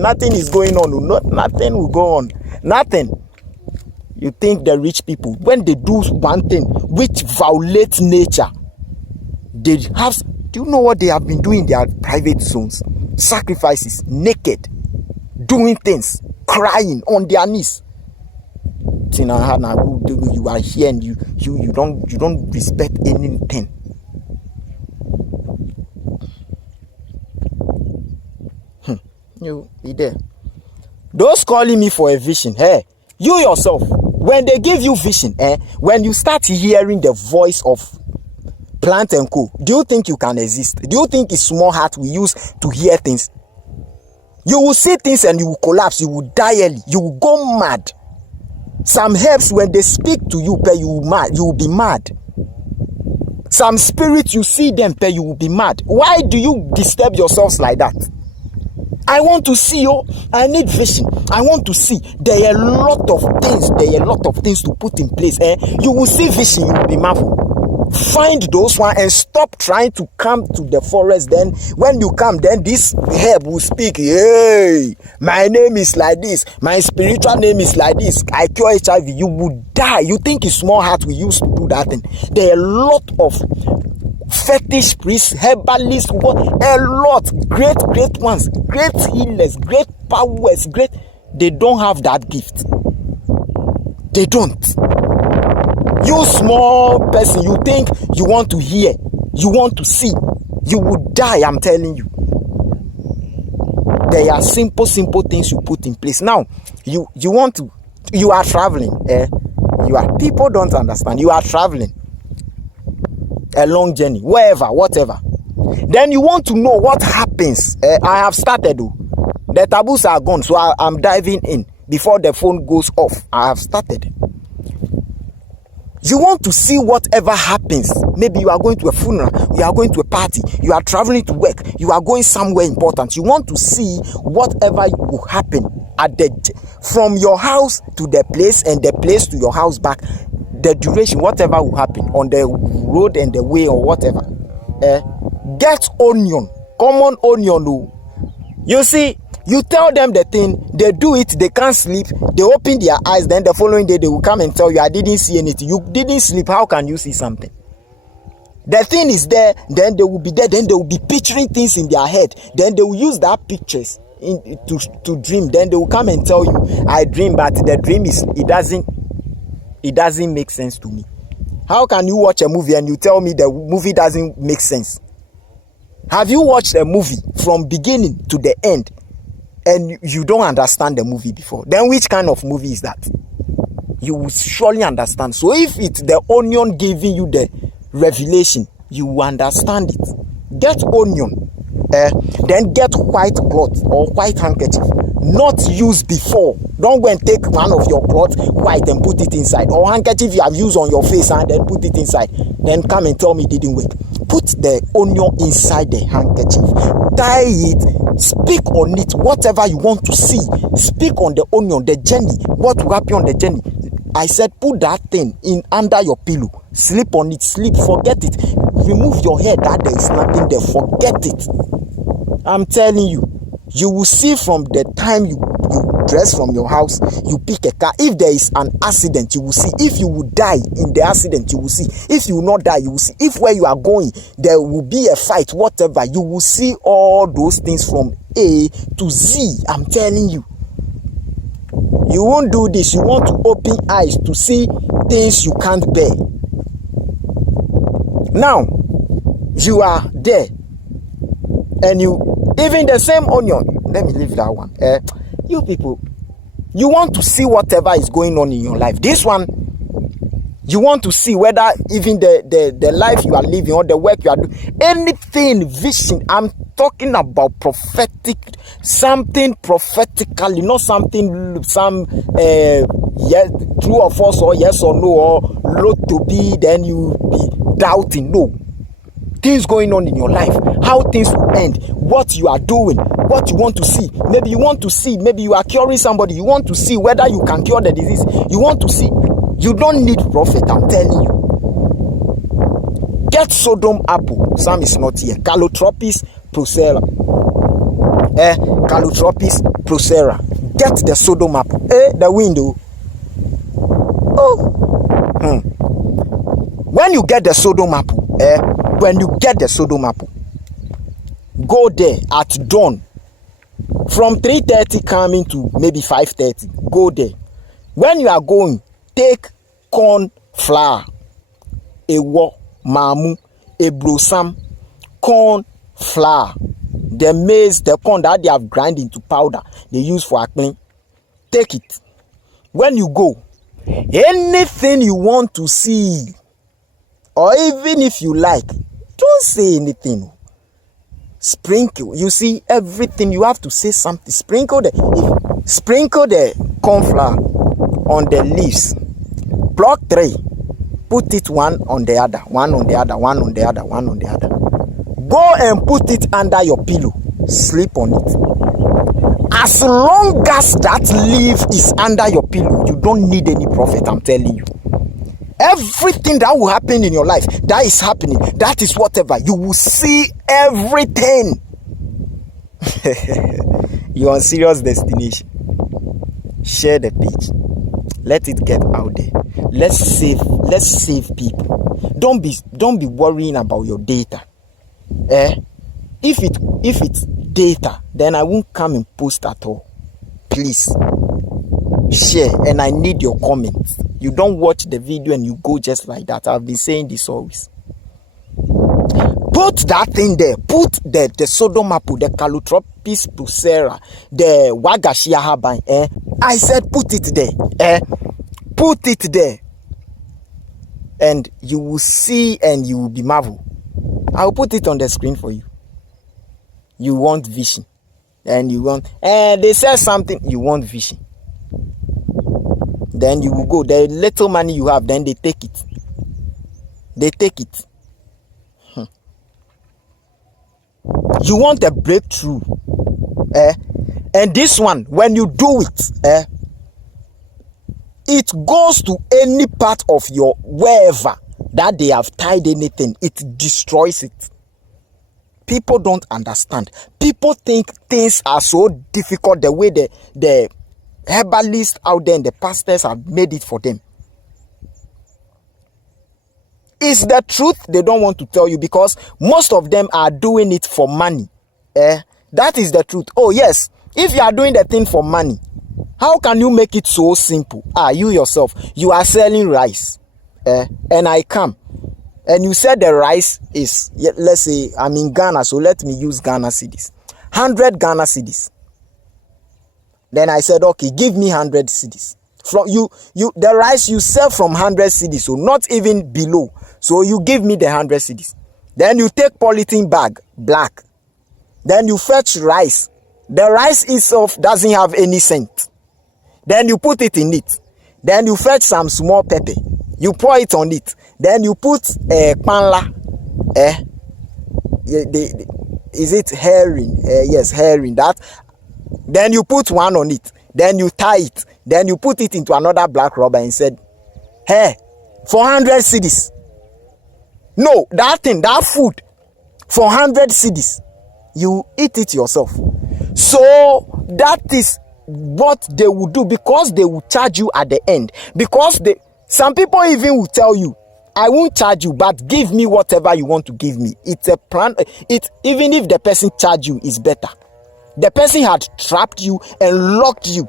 nothing is going on. Nothing will go on. Nothing. You think the rich people, when they do one thing which violates nature, they have. Do you know what they have been doing in their private zones? Sacrifices, naked, doing things, crying on their knees. You are here and you don't respect anything. You be there. Those calling me for a vision, you yourself, when they give you vision, when you start hearing the voice of Plant and Co, do you think you can exist? Do you think it's small heart we use to hear things? You will see things and you will collapse, you will die early, you will go mad. Some herbs, when they speak to you, you will be mad. Some spirits, you see them, you will be mad. Why do you disturb yourselves like that? I want to see you. I need vision. I want to see. There are a lot of things to put in place. You will see vision, you will be marveled. Find those one and stop trying to come to the forest. Then when you come, then this herb will speak. Hey, my name is like this, my spiritual name is like this, I cure HIV. You will die. You think it's small heart we used to do that thing. There are a lot of fetish priests, herbalists, a lot, great ones, great healers, great powers, they don't have that gift. They don't. You small person, you think you want to hear, you want to see, you will die, I'm telling you. There are simple things you put in place. Now, you are traveling, people don't understand. You are traveling a long journey, whatever. Then you want to know what happens. I have started. The taboos are gone, so I'm diving in before the phone goes off. I have started. You want to see whatever happens. Maybe you are going to a funeral, you are going to a party, you are traveling to work, you are going somewhere important. You want to see whatever will happen from your house to the place and the place to your house back. The duration, whatever will happen on the road and the way or whatever. Get onion, common onion. You see, you tell them the thing, they do it, they can't sleep, they open their eyes, then the following day they will come and tell you, I didn't see anything. You didn't sleep, how can you see something? The thing is there, then they will be there, then they will be picturing things in their head, then they will use that pictures to dream, then they will come and tell you, I dream, but the dream it doesn't make sense to me. How can you watch a movie and you tell me the movie doesn't make sense? Have you watched a movie from beginning to the end and you don't understand the movie before? Then which kind of movie is that? You will surely understand. So if it's the onion giving you the revelation, you will understand it. Get onion, then get white cloth or white handkerchief, not used before. Don't go and take one of your cloth white and put it inside, or handkerchief you have used on your face and then put it inside, then come and tell me it didn't work. Put the onion inside the handkerchief, tie it, speak on it, whatever you want to see. Speak on the onion, the journey, what will happen on the journey. I said put that thing in under your pillow, sleep on it, sleep, forget it, remove your hair that there is nothing there, forget it. I'm telling you, you will see from the time you you dress from your house, you pick a car. If there is an accident, you will see. If you will die in the accident, you will see. If you will not die, you will see. If where you are going, there will be a fight, whatever, you will see all those things from A to Z. I'm telling you. You won't do this. You want to open eyes to see things you can't bear. Now, you are there, and you, even the same onion, let me leave that one. You people, you want to see whatever is going on in your life. This one, you want to see whether even the life you are living or the work you are doing, anything, vision. I'm talking about prophetic, something prophetically, not something, yes, true or false, or yes or no, or lot to be, then you be doubting. No. Things going on in your life, how things will end, what you are doing, what you want to see. Maybe you want to see, maybe you are curing somebody, you want to see whether you can cure the disease. You want to see. You don't need prophet, I'm telling you. Get Sodom apple. Some is not here. Calotropis procera. Calotropis procera. Get the Sodom apple. The window. Oh. When you get the Sodom apple, when you get the Sodom apple, go there at dawn. From 3:30 coming to maybe 5:30. Go there. When you are going, take corn flour, ewo, mamu, ebrosam, corn flour, the maize, the corn that they have grind into powder, they use for acne. Take it. When you go, anything you want to see, or even if you like, don't say anything. Sprinkle. You see, everything you have to say something. Sprinkle the corn flour on the leaves. Pluck 3. Put it one on the other, one on the other, one on the other, one on the other. Go and put it under your pillow. Sleep on it. As long as that leaf is under your pillow, you don't need any prophet, I'm telling you. Everything that will happen in your life, that is happening, that is whatever, you will see everything. You're on serious destination. Share the page. Let it get out there. Let's save people. Don't be worrying about your data. If it's data, then I won't come and post at all. Please share, and I need your comments. You don't watch the video and you go just like that. I've been saying this always. Put that thing there. Put the Sodom apple, the Calotropis procera, the Wagashia haban. I said put it there. Put it there. And you will see and you will be marveled. I'll put it on the screen for you. You want vision. And you want, they say something, you want vision. Then you will go. The little money you have, then they take it. They take it. You want a breakthrough. And this one, when you do it, it goes to any part of your wherever that they have tied anything. It destroys it. People don't understand. People think things are so difficult the way the herbalists out there and the pastors have made it for them. It's the truth they don't want to tell you, because most of them are doing it for money. That is the truth. Oh yes, if you are doing the thing for money, how can you make it so simple? You yourself, you are selling rice, and I come, and you said the rice is, let's say I'm in Ghana, so let me use Ghana cedis, 100 Ghana cedis. Then I said, okay, give me 100 cedis. From the rice you sell from 100 cedis, so not even below. So you give me the 100 cedis. Then you take polythene bag, black. Then you fetch rice. The rice itself doesn't have any scent. Then you put it in it. Then you fetch some small pepper. You pour it on it. Then you put panla. Is it herring? Yes, herring. That. Then you put one on it. Then you tie it. Then you put it into another black rubber and said, hey, 400 cedis. No, that thing, that food, 400 cedis. You eat it yourself. So that is what they will do, because they will charge you at the end. Because some people even will tell you, I won't charge you, but give me whatever you want to give me. It's a plan. Even if the person charge you, is better. The person had trapped you and locked you.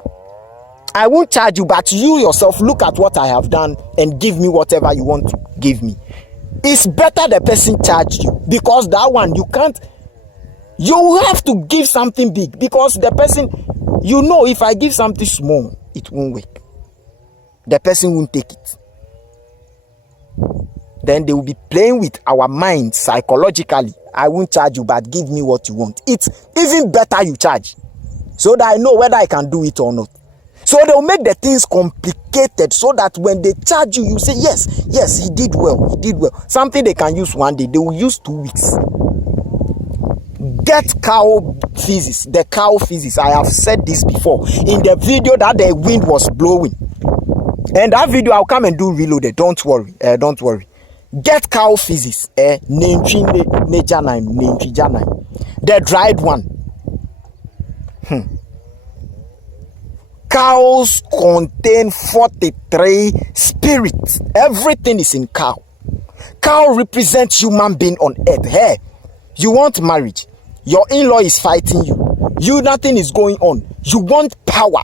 I won't charge you, but you yourself look at what I have done and give me whatever you want to give me. It's better the person charge you, because that one you can't. You have to give something big, because the person, if I give something small, it won't work. The person won't take it. Then they will be playing with our minds psychologically. I won't charge you, but give me what you want. It's even better you charge, so that I know whether I can do it or not. So they'll make the things complicated, so that when they charge you, you say, yes, he did well. Something they can use one day, they will use 2 weeks. Get cow feces. The cow feces, I have said this before in the video that the wind was blowing. And that video, I'll come and do reloaded. Don't worry. Get cow feces. The dried one. Cows contain 43 spirits. Everything is in cow. Cow represents human being on earth. Hey, you want marriage? Your in-law is fighting you. Nothing is going on. You want power.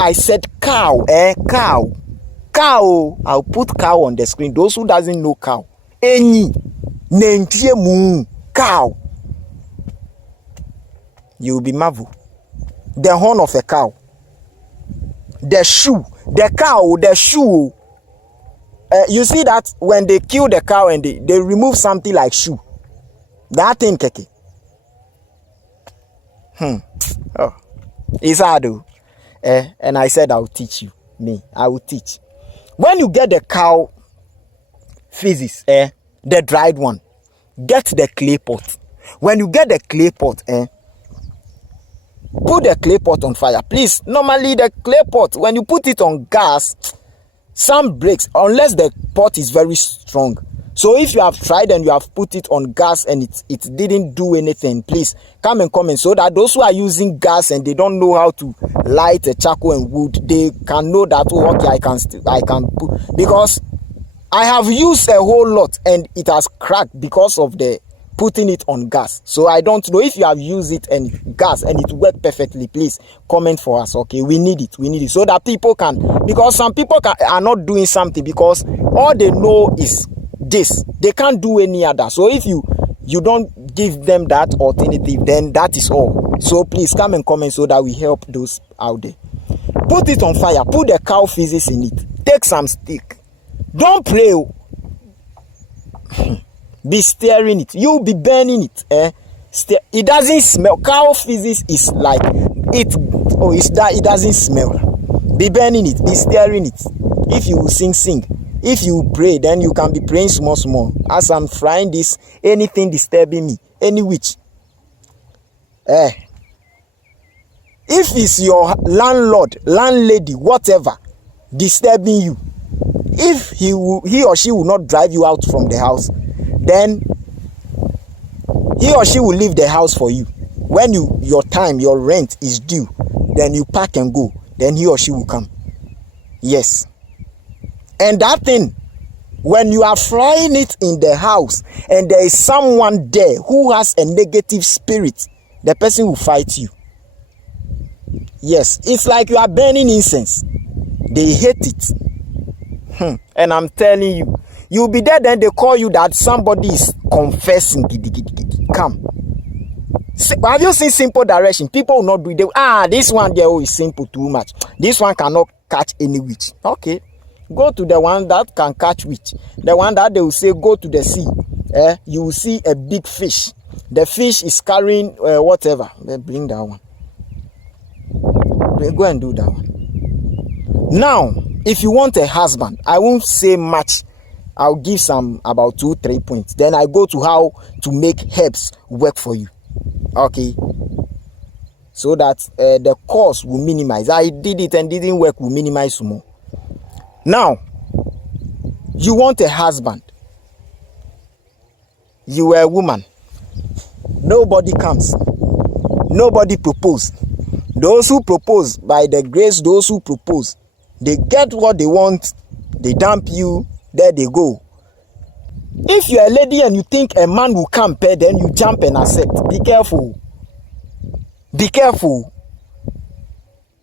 I said cow. Cow. I'll put cow on the screen. Those who doesn't know cow. Cow. You'll be marvel. The horn of a cow. The shoe. The cow, the shoe. You see that when they kill the cow and they remove something like shoe. That thing, keke. Oh, it's hard though. And I said I'll teach you. I will teach. When you get the cow feces, the dried one, get the clay pot. When you get the clay pot, put the clay pot on fire. Please, normally the clay pot, when you put it on gas, some breaks, unless the pot is very strong. So if you have tried and you have put it on gas and it didn't do anything, please come and comment, so that those who are using gas and they don't know how to light a charcoal and wood, they can know that, oh, okay, I can put, because I have used a whole lot and it has cracked because of the putting it on gas. So I don't know if you have used it and gas and it worked perfectly. Please comment for us. Okay, we need it so that people can, because some people are not doing something because all they know is this, they can't do any other. So if you don't give them that alternative, then that is all. So please come and comment so that we help those out there. Put it on fire. Put the cow feces in it. Take some stick. Don't pray. Be stirring it. You'll be burning it. It doesn't smell. Cow feces is like it. Oh, it's that it doesn't smell. Be burning it. Be stirring it. If you sing. If you pray, then you can be praying small. As I'm frying this, anything disturbing me, any witch. If it's your landlord, landlady, whatever, disturbing you, if he or she will not drive you out from the house, then he or she will leave the house for you. When your rent is due, then you pack and go. Then he or she will come. Yes. And that thing, when you are frying it in the house and there is someone there who has a negative spirit, the person will fight you. Yes, it's like you are burning incense. They hate it. And I'm telling you, you'll be there, then they call you that somebody is confessing. Come. Have you seen Simple Direction? People will not do it. This one there is simple too much. This one cannot catch any witch. Okay. Go to the one that can catch witch. The one that they will say, go to the sea. You will see a big fish. The fish is carrying whatever. Bring that one. Go and do that one. Now, if you want a husband, I won't say much. I'll give some about 2-3 points. Then I go to how to make herbs work for you. Okay. So that the cost will minimize. I did it and didn't work, will minimize more. Now, you want a husband. You are a woman. Nobody comes. Nobody proposes. Those who propose, by the grace, those who propose, they get what they want, they dump you, there they go. If you're a lady and you think a man will come, then you jump and accept. Be careful. Be careful.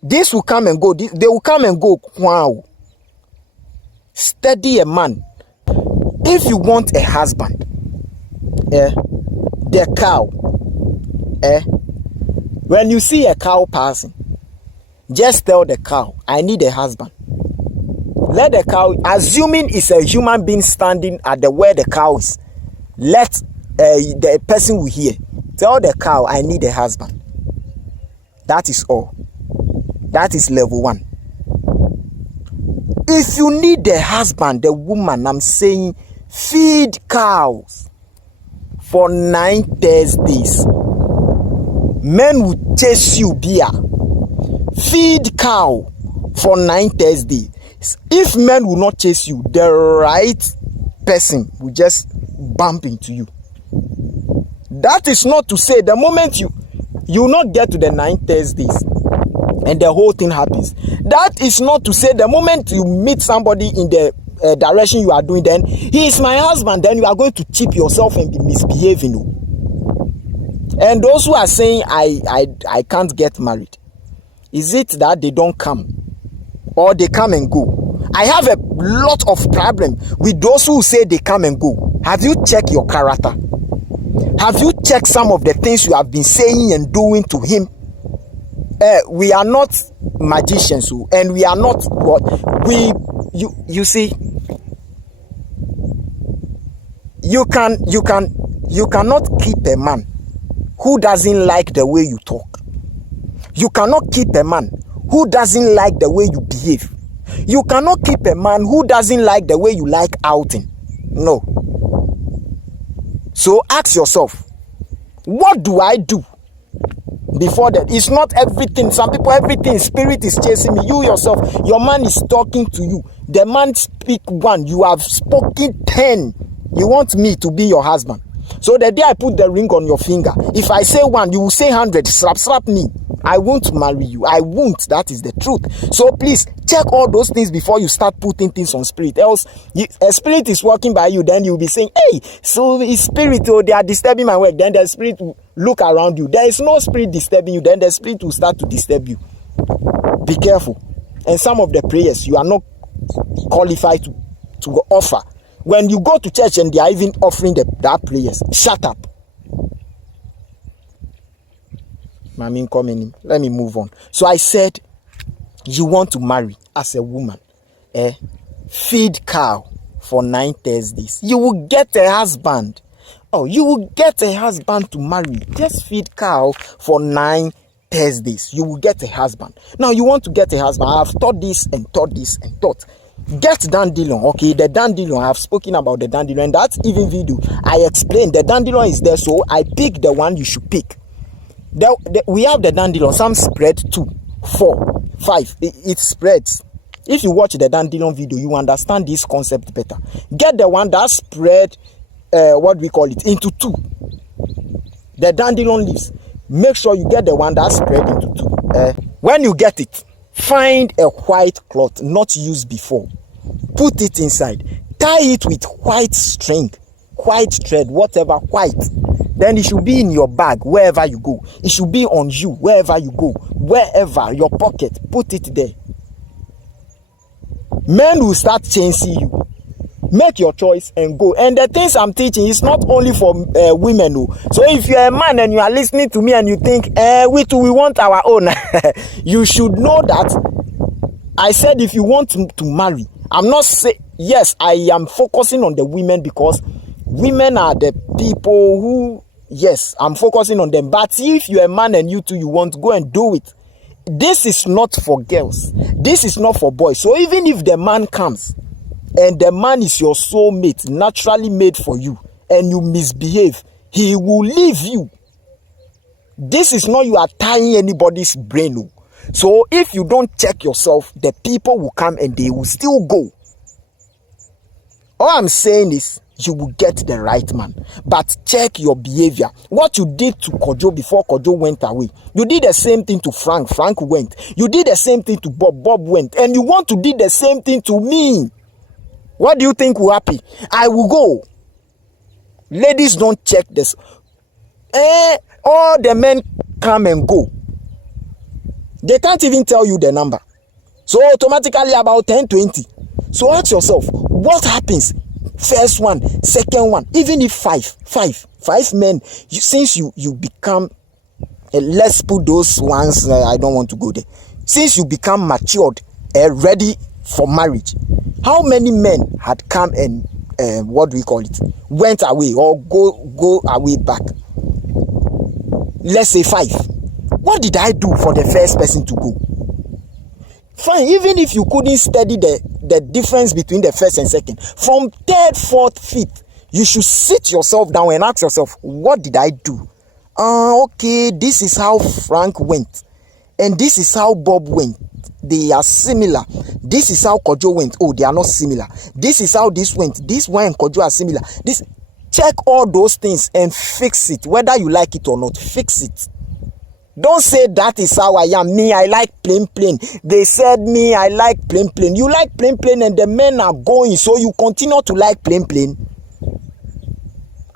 This will come and go. They will come and go. Wow. Steady a man. If you want a husband, the cow, when you see a cow passing, just tell the cow, I need a husband. Let the cow, assuming it's a human being standing at the where the cow is, let the person will hear. Tell the cow, I need a husband. That is all. That is level 1. If you need a husband, the woman, I'm saying, feed cows for 9 Thursdays. Men will chase you beer. Feed cow for 9 Thursdays. If men will not chase you, the right person will just bump into you. That is not to say the moment you will not get to the 9 Thursdays and the whole thing happens. That is not to say the moment you meet somebody in the direction you are doing, then he is my husband, then you are going to cheat yourself and be misbehaving. And those who are saying I can't get married, is it that they don't come or they come and go? I have a lot of problem with those who say they come and go. Have you checked your character? Have you checked some of the things you have been saying and doing to him? We are not magicians, and we are not what you see. You cannot keep a man who doesn't like the way you talk. You cannot keep a man who doesn't like the way you behave. You cannot keep a man who doesn't like the way you like outing. No. So ask yourself, what do I do before that? It's not everything. Some people, everything, spirit is chasing me. You yourself, your man is talking to you. The man speak 1, you have spoken 10. You want me to be your husband. So the day I put the ring on your finger, if I say 1, you will say 100. Slap me. I won't marry you. I won't. That is the truth. So please check all those things before you start putting things on spirit. Else, a spirit is walking by you, then you'll be saying, hey, so is spirit, they are disturbing my work. Then the spirit will look around you. There is no spirit disturbing you. Then the spirit will start to disturb you. Be careful. And some of the prayers you are not qualified to offer. When you go to church and they are even offering that prayers, shut up. Mami coming. Let me move on. So I said, you want to marry as a woman, feed cow for 9 Thursdays. You will get a husband. Oh, you will get a husband to marry. Just feed cow for 9 Thursdays. You will get a husband. Now you want to get a husband. I have taught this and taught this and taught. Get dandelion. Okay, the dandelion, I have spoken about the dandelion. That's even video I explained. The dandelion is there, so I pick the one you should pick. We have the dandelion. Some spread 2, 4, 5. It spreads. If you watch the dandelion video, you understand this concept better. Get the one that spread, what we call it, into 2. The dandelion leaves. Make sure you get the one that spread into 2. When you get it, find a white cloth not used before. Put it inside. Tie it with white string, white thread, whatever, white. Then it should be in your bag wherever you go. It should be on you wherever you go. Wherever, your pocket, put it there. Men will start chasing you. Make your choice and go. And the things I'm teaching is not only for women. So if you're a man and you are listening to me and you think, we too, we want our own, you should know that I said if you want to marry, I'm not saying, yes, I am focusing on the women because women are the people who, yes, I'm focusing on them. But if you're a man and you too, you want to go and do it, this is not for girls. This is not for boys. So even if the man comes and the man is your soulmate, naturally made for you, and you misbehave, he will leave you. This is not you are tying anybody's brain. So if you don't check yourself, the people will come and they will still go. All I'm saying is, you will get the right man. But check your behavior. What you did to Kojo before Kojo went away, you did the same thing to Frank. Frank went. You did the same thing to Bob. Bob went. And you want to do the same thing to me. What do you think will happen? I will go. Ladies, don't check this. All the men come and go. They can't even tell you the number. So automatically about 10, 20. So ask yourself, what happens? First one, second one, even if five men, since you become, let's put those ones, I don't want to go there. Since you become matured, ready for marriage, how many men had come and, went away or go away back? Let's say 5. What did I do for the first person to go? Fine, even if you couldn't study the difference between the first and second, from 3rd, 4th, 5th, you should sit yourself down and ask yourself, what did I do? Okay, this is how Frank went, and this is how Bob went. They are similar. This is how Kojo went. Oh, they are not similar. This is how this went. This one and Kojo are similar. Check all those things and fix it. Whether you like it or not, fix it. Don't say that is how I am. Me, I like plain. They said me, I like plain. You like plain and the men are going, so you continue to like plain.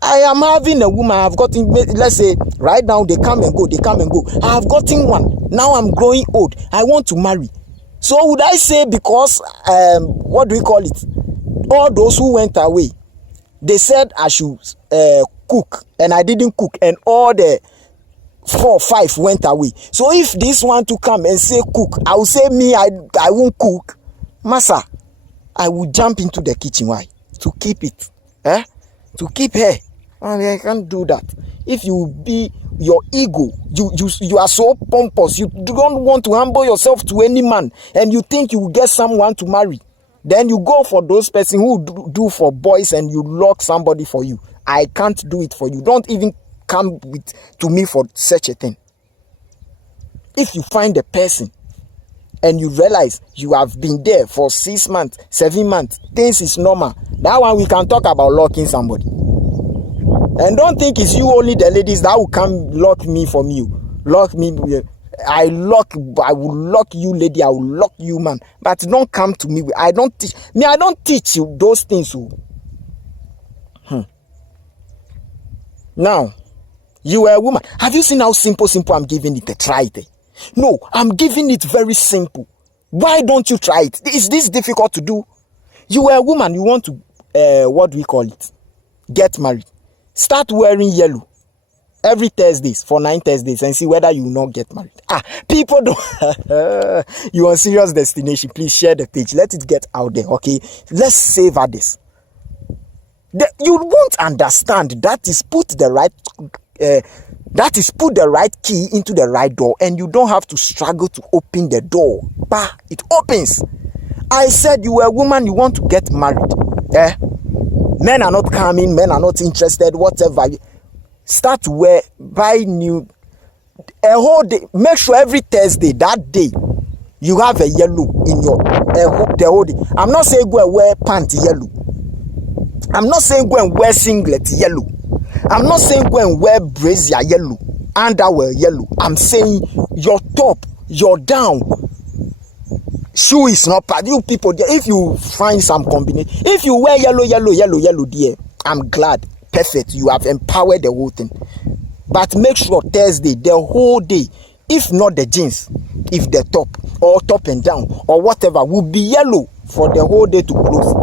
I am having a woman, I've gotten, let's say, right now, they come and go. I have gotten one. Now I'm growing old. I want to marry. So would I say because, all those who went away, they said I should cook, and I didn't cook, and all the 4, 5 went away. So if this one to come and say cook, I will say me, I won't cook. Massa, I will jump into the kitchen. Why? To keep it. To keep her. I can't do that. If you be your ego, you are so pompous, you don't want to humble yourself to any man, and you think you will get someone to marry. Then you go for those person who do for boys and you lock somebody for you. I can't do it for you. Don't even come to me for such a thing. If you find a person and you realize you have been there for 6 months, 7 months, things is normal, that one we can talk about locking somebody. And don't think it's you only, the ladies that will come lock me from you. Lock me. I will lock you, lady. I will lock you, man. But don't come to me. I don't teach you those things. Now, you are a woman. Have you seen how simple I'm giving it a try? No, I'm giving it very simple. Why don't you try it? Is this difficult to do? You are a woman. You want to, get married. Start wearing yellow every Thursdays for 9 Thursdays and see whether you will not get married. People don't. You on Serious Destination, please share the page. Let it get out there, okay? Let's save others. You won't understand. That is put the right key into the right door, and you don't have to struggle to open the door. It opens. I said you are a woman, you want to get married. Men are not coming, men are not interested, whatever. Start to buy new, a whole day. Make sure every Thursday, that day, you have a yellow in the whole day. I'm not saying go and wear pants yellow. I'm not saying go and wear singlet yellow. I'm not saying go and wear brazier yellow, underwear yellow. I'm saying your top, your down, shoe is not part. You people, if you find some combination, if you wear yellow, dear, I'm glad. Perfect. You have empowered the whole thing. But make sure Thursday, the whole day, if not the jeans, if the top or top and down or whatever will be yellow for the whole day to close.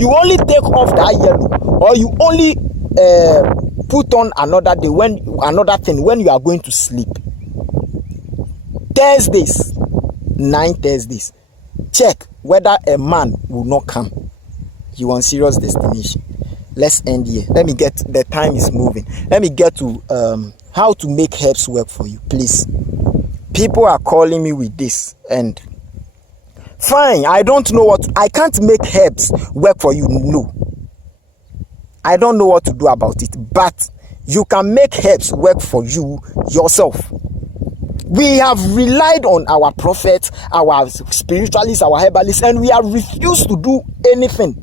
You only take off that yellow, or you only put on another thing when you are going to sleep. Thursdays, 9 Thursdays. Check whether a man will not come. You on Serious Destination. Let's end here. Let me get, the time is moving. Let me get to how to make herbs work for you, please. People are calling me with this, and fine, I don't know I can't make herbs work for you. No, I don't know what to do about it, but you can make herbs work for you yourself. We have relied on our prophets, our spiritualists, our herbalists, and we have refused to do anything.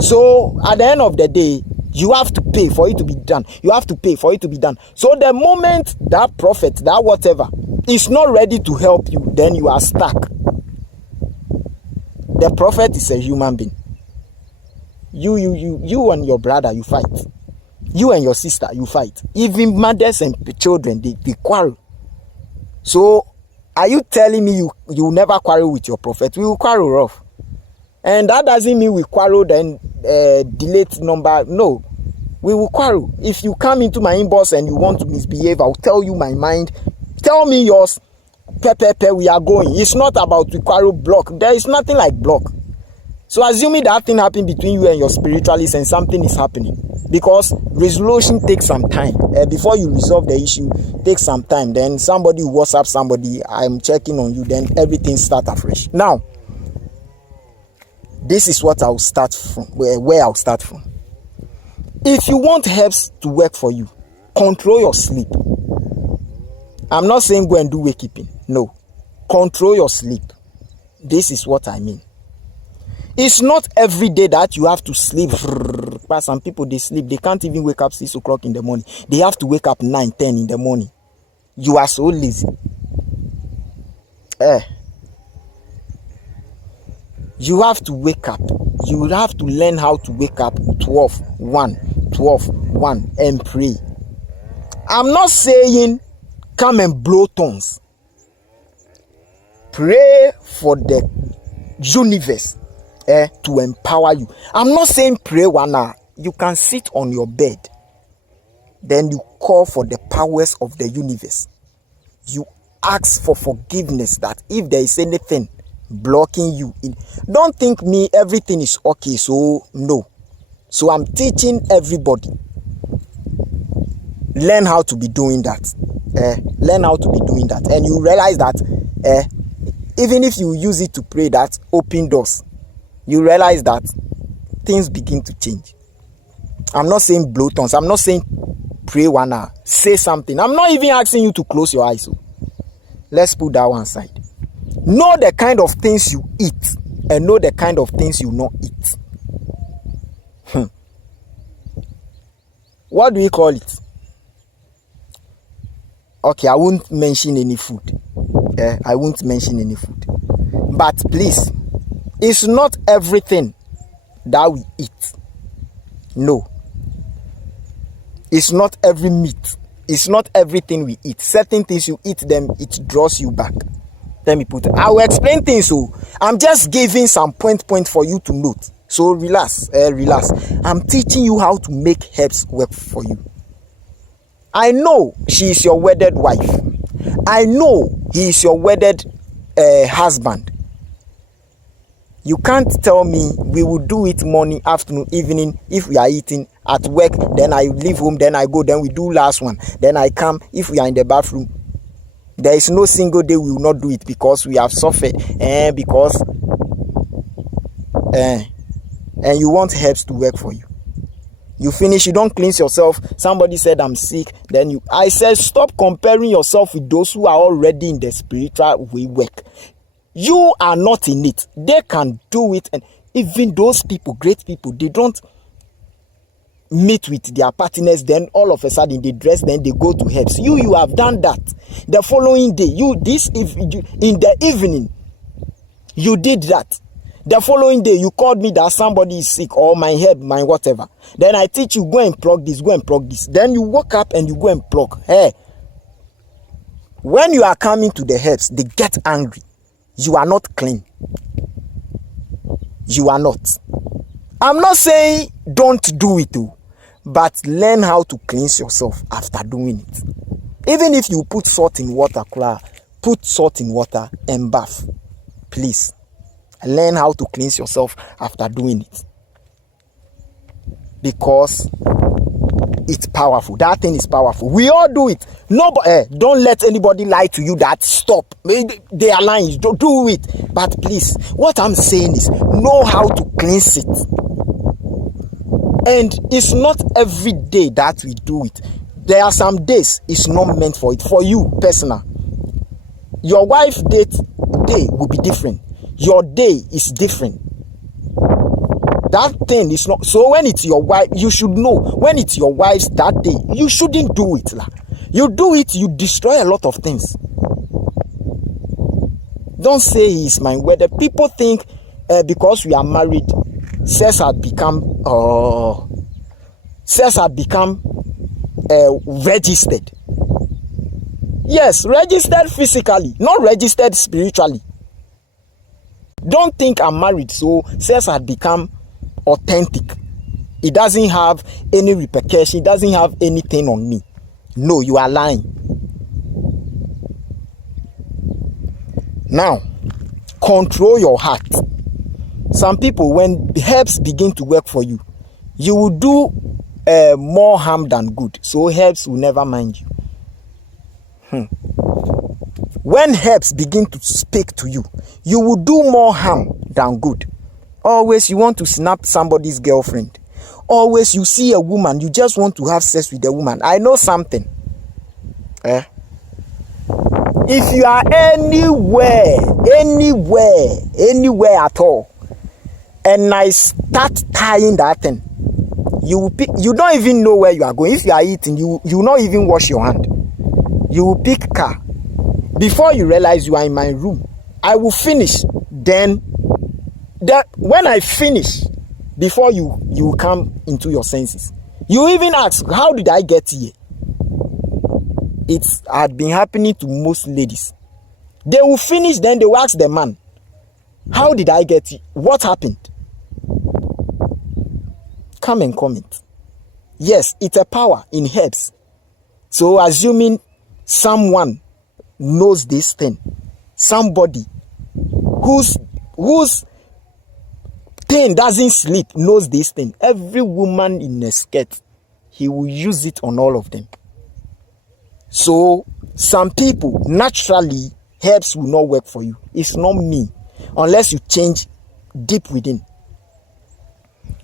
So at the end of the day, you have to pay for it to be done. You have to pay for it to be done. So the moment that prophet, that whatever, is not ready to help you, then you are stuck. The prophet is a human being. You and your brother, you fight. You and your sister, you fight. Even mothers and children, they quarrel. So are you telling me you never quarrel with your prophet? We will quarrel rough. And that doesn't mean we quarrel then delete number. No, we will quarrel. If you come into my inbox and you want to misbehave, I'll tell you my mind. Tell me yours. We are going. It's not about we quarrel, block. There is nothing like block. So assuming that thing happened between you and your spiritualist and something is happening, because resolution takes some time. Before you resolve the issue, takes some time. Then somebody will WhatsApp somebody, I'm checking on you, then everything starts afresh. Now, this is what I'll start from, where I'll start from. If you want herbs to work for you, control your sleep. I'm not saying go and do wakekeeping. No. Control your sleep. This is what I mean. It's not every day that you have to sleep. But some people, they sleep. They can't even wake up 6 o'clock in the morning. They have to wake up 9, 10 in the morning. You are so lazy. You have to wake up. You have to learn how to wake up 12, 1, and pray. I'm not saying come and blow tongues. Pray for the universe to empower you. I'm not saying pray 1 hour. You can sit on your bed. Then you call for the powers of the universe. You ask for forgiveness that if there is anything blocking you in, don't think me everything is okay, so no. So I'm teaching everybody, learn how to be doing that. Learn how to be doing that, and you realize that even if you use it to pray, that open doors, you realize that things begin to change. I'm not saying blow tongues. I'm not saying pray 1 hour. Say something. I'm not even asking you to close your eyes. So let's put that one aside. Know the kind of things you eat and know the kind of things you not eat. What do we call it? Okay, I won't mention any food. I won't mention any food. But please, it's not everything that we eat. No. It's not every meat. It's not everything we eat. Certain things you eat them, it draws you back. Let me put it. I will explain things. So I'm just giving some point for you to note. So relax. I'm teaching you how to make herbs work for you. I know she is your wedded wife. I know he is your wedded husband. You can't tell me we will do it morning, afternoon, evening. If we are eating at work, then I leave home, then I go, then we do last one. Then I come, if we are in the bathroom. There is no single day we will not do it because we have suffered. And you want herbs to work for you. You finish, you don't cleanse yourself. Somebody said I'm sick. Then I said stop comparing yourself with those who are already in the spiritual way work. You are not in it. They can do it. And even those people, great people, they don't meet with their partners, then all of a sudden they dress, then they go to herbs. You have done that. The following day, in the evening, you did that. The following day, you called me that somebody is sick or my head, my whatever. Then I teach you, go and plug this, go and plug this. Then you wake up and you go and plug. Hey, when you are coming to the herbs, they get angry. You are not clean. You are not. I'm not saying don't do it, but learn how to cleanse yourself after doing it. Even if you put salt in water, put salt in water and bath. Please. Learn how to cleanse yourself after doing it. Because it's powerful. That thing is powerful. We all do it. Nobody, don't let anybody lie to you that stop. They are lying. Don't do it. But please, what I'm saying is know how to cleanse it. And it's not every day that we do it. There are some days it's not meant for it. For you, personal. Your wife's day will be different. Your day is different. That thing is not. So when it's your wife, you should know. When it's your wife's that day, you shouldn't do it. You do it, you destroy a lot of things. Don't say he's my whether people think because we are married, sex had become registered. Yes, registered physically, not registered spiritually. Don't think I'm married, so sex had become authentic. It doesn't have any repercussion. It doesn't have anything on me. No, you are lying. Now, control your heart. Some people, when herbs begin to work for you, you will do more harm than good. So herbs will never mind you. When herbs begin to speak to you, you will do more harm than good. Always you want to snap somebody's girlfriend. Always you see a woman, you just want to have sex with the woman. I know something. If you are anywhere at all, and I start tying that thing, you don't even know where you are going. If you are eating, you will not even wash your hand. You will pick car. Before you realize you are in my room, I will finish. Then when I finish, before you come into your senses, you even ask, how did I get here? It had been happening to most ladies. They will finish, then they will ask the man, how did I get here? What happened? Come and comment. Yes, it's a power in herbs. So assuming someone knows this thing, somebody whose thing doesn't sleep knows this thing. Every woman in a skirt, he will use it on all of them. So some people, naturally, herbs will not work for you. It's not me, unless you change deep within.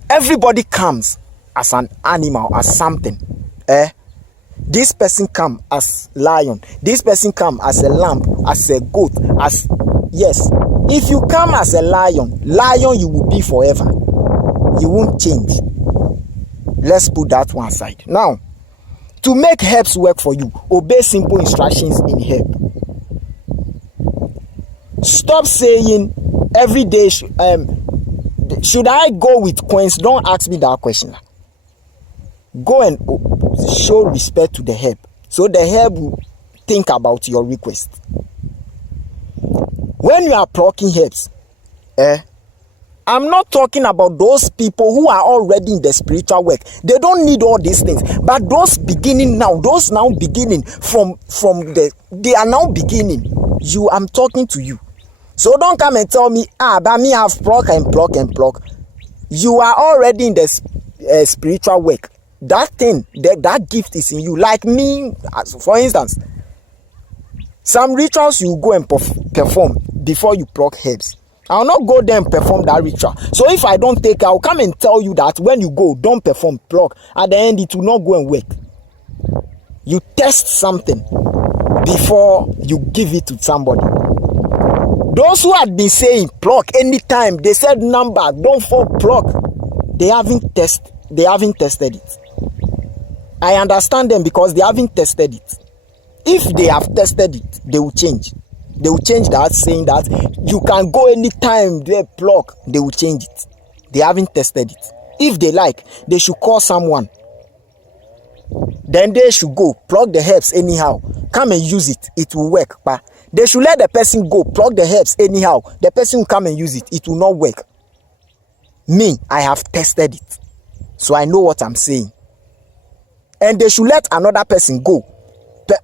Everybody comes as an animal, as something. This person come as lion. This person come as a lamb, as a goat, as yes. If you come as a lion, you will be forever. You won't change. Let's put that one aside. Now, to make herbs work for you, obey simple instructions in herb. Stop saying every day, should I go with coins? Don't ask me that question. Go and show respect to the herb, so the herb will think about your request. When you are plucking herbs, I'm not talking about those people who are already in the spiritual work. They don't need all these things. But those beginning now, those now beginning they are now beginning. I'm talking to you. So don't come and tell me, but me have pluck and pluck and pluck. You are already in the spiritual work. That thing, that gift is in you. Like me, for instance, some rituals you go and perform before you pluck herbs. I'll not go there and perform that ritual. So if I don't take, I'll come and tell you that when you go, don't perform, pluck. At the end, it will not go and work. You test something before you give it to somebody. Those who had been saying pluck anytime, they said number, don't fall pluck. They haven't tested it. I understand them because they haven't tested it. If they have tested it, they will change. They will change that, saying that you can go anytime they pluck. They will change it. They haven't tested it. If they like, they should call someone. Then they should go pluck the herbs anyhow. Come and use it. It will work. But they should let the person go pluck the herbs anyhow. The person will come and use it. It will not work. Me, I have tested it, so I know what I'm saying. And they should let another person go.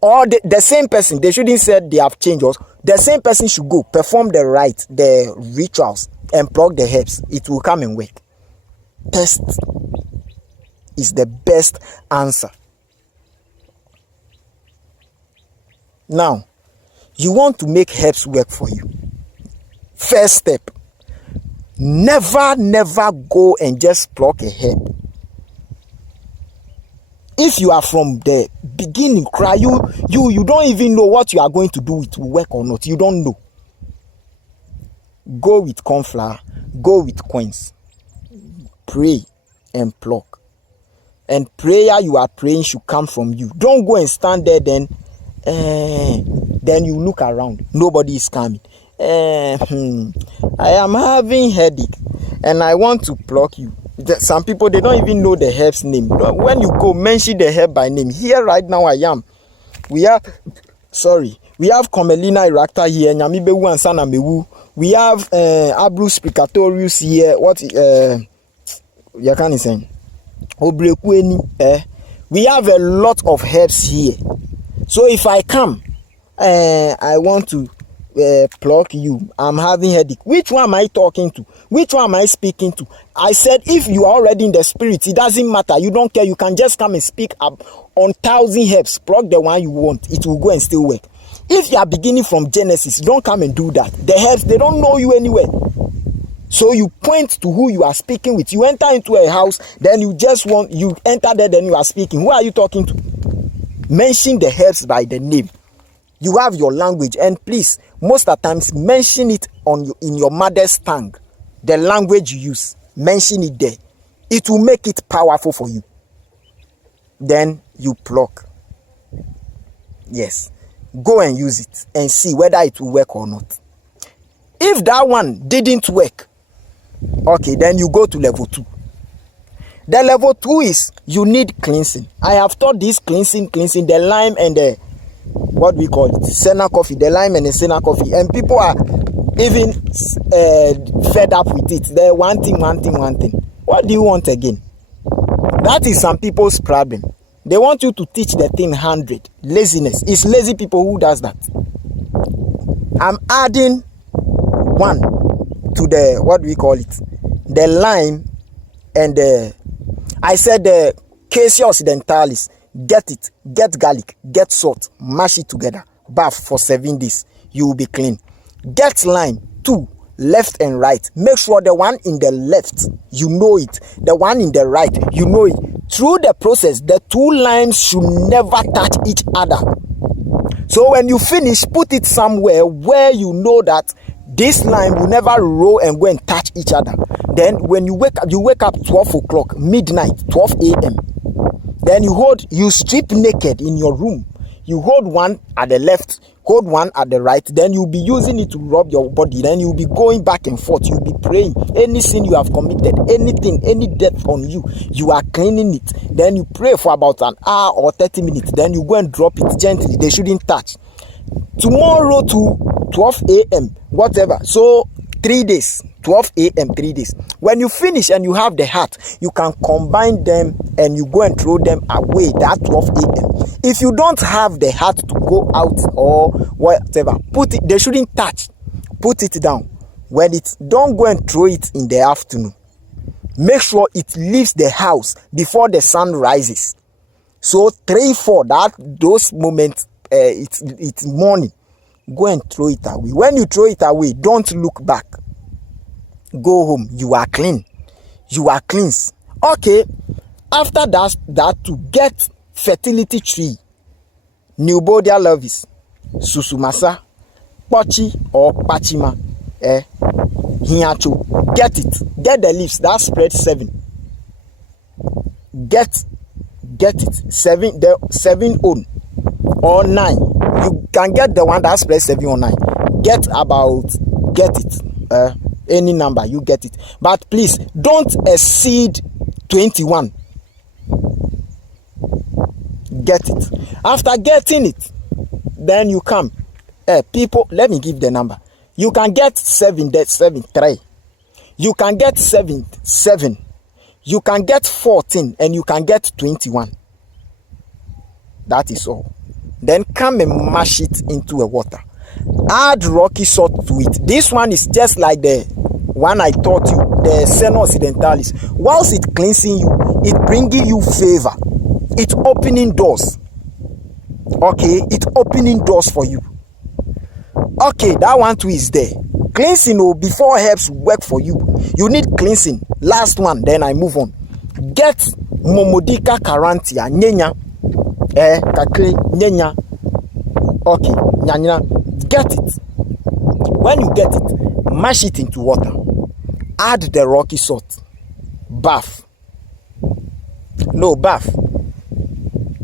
Or the same person, they shouldn't say they have changed us. The same person should go, perform the rituals, and plug the herbs. It will come and work. Test is the best answer. Now, you want to make herbs work for you. First step, never go and just pluck a herb. If you are from the beginning, you don't even know what you are going to do, it will work or not. You don't know. Go with corn flour, go with coins. pray and pluck. And prayer you are praying should come from you. Don't go and stand there then you look around. Nobody is coming. I am having headache and I want to pluck you. Some people, they don't even know the herb's name. When you go, mention the herb by name. Here right now I am. We have Commelina erecta here. Nyamibewu and Sanamewu. We have Abrus Precatorius here. What you can say? Obrekweni. We have a lot of herbs here. So if I come, I want to pluck you. I'm having headache. Which one am I talking to? Which one am I speaking to? I said, if you are already in the spirit, it doesn't matter. You don't care. You can just come and speak up on 1,000 herbs. Pluck the one you want. It will go and still work. If you are beginning from Genesis, don't come and do that. The herbs, they don't know you anywhere. So you point to who you are speaking with. You enter into a house, then you enter there, then you are speaking. Who are you talking to? Mention the herbs by the name. You have your language, and please, most of the times, mention it in your mother's tongue. The language you use, mention it there. It will make it powerful for you. Then you pluck. Yes. Go and use it and see whether it will work or not. If that one didn't work, okay, then you go to level 2. The level 2 is you need cleansing. I have taught this cleansing, the lime and the, what we call it, senna coffee, the lime and the senna coffee. And people are even fed up with it. They're one thing. What do you want again? That is some people's problem. They want you to teach the thing 100. Laziness. It's lazy people who does that. I'm adding 1 to the, what do we call it, the lime and the, I said the Cassia occidentalis. Get it, get garlic, get salt, mash it together, bath for 7 days. You will be clean. Get lime, 2, left and right. Make sure the one in the left, you know it. The one in the right, you know it. Through the process, the 2 limes should never touch each other. So when you finish, put it somewhere where you know that this lime will never roll and go and touch each other. Then when you wake up 12 o'clock, midnight, 12 a.m. Then you strip naked in your room. You hold one at the left, hold one at the right. Then you'll be using it to rub your body. Then you'll be going back and forth. You'll be praying. Any sin you have committed, anything, any death on you, you are cleaning it. Then you pray for about an hour or 30 minutes. Then you go and drop it gently. They shouldn't touch. Tomorrow to 12 a.m., whatever. So 3 days, 12 a.m., 3 days. When you finish and you have the heart, you can combine them and you go and throw them away that 12 a.m. If you don't have the heart to go out or whatever, put it, they shouldn't touch. Put it down. Don't go and throw it in the afternoon. Make sure it leaves the house before the sun rises. So 3, 4, those moments, it's morning. Go and throw it away. When you throw it away, don't look back. Go home. You are clean. You are cleansed. Okay. After that to get fertility tree, Neubodia lavis, Susumasa, Pochi or Pachima, Hiacho. Get it. Get the leaves. That spread 7. Get it. 7 on or 9. You can get the one that spread 7 or 9. Get it. Any number, you get it. But please, don't exceed 21. Get it. After getting it, then you come. People, let me give the number. You can get 7, that's 7, 3. You can get 7. You can get 14, and you can get 21. That is all. Then come and mash it into a water. Add rocky salt to it. This one is just like the one I taught you, the Senna occidentalis. Whilst it cleansing you, it bringing you favor. It's opening doors. Okay, it's opening doors for you. Okay, that one too is there. Cleansing before herbs work for you. You need cleansing. Last one, then I move on. Get Momodica carantia, nyenya, kakle, nyenya. Okay, nyanya. Get it. When you get it, mash it into water. Add the rocky salt. bath. No, bath.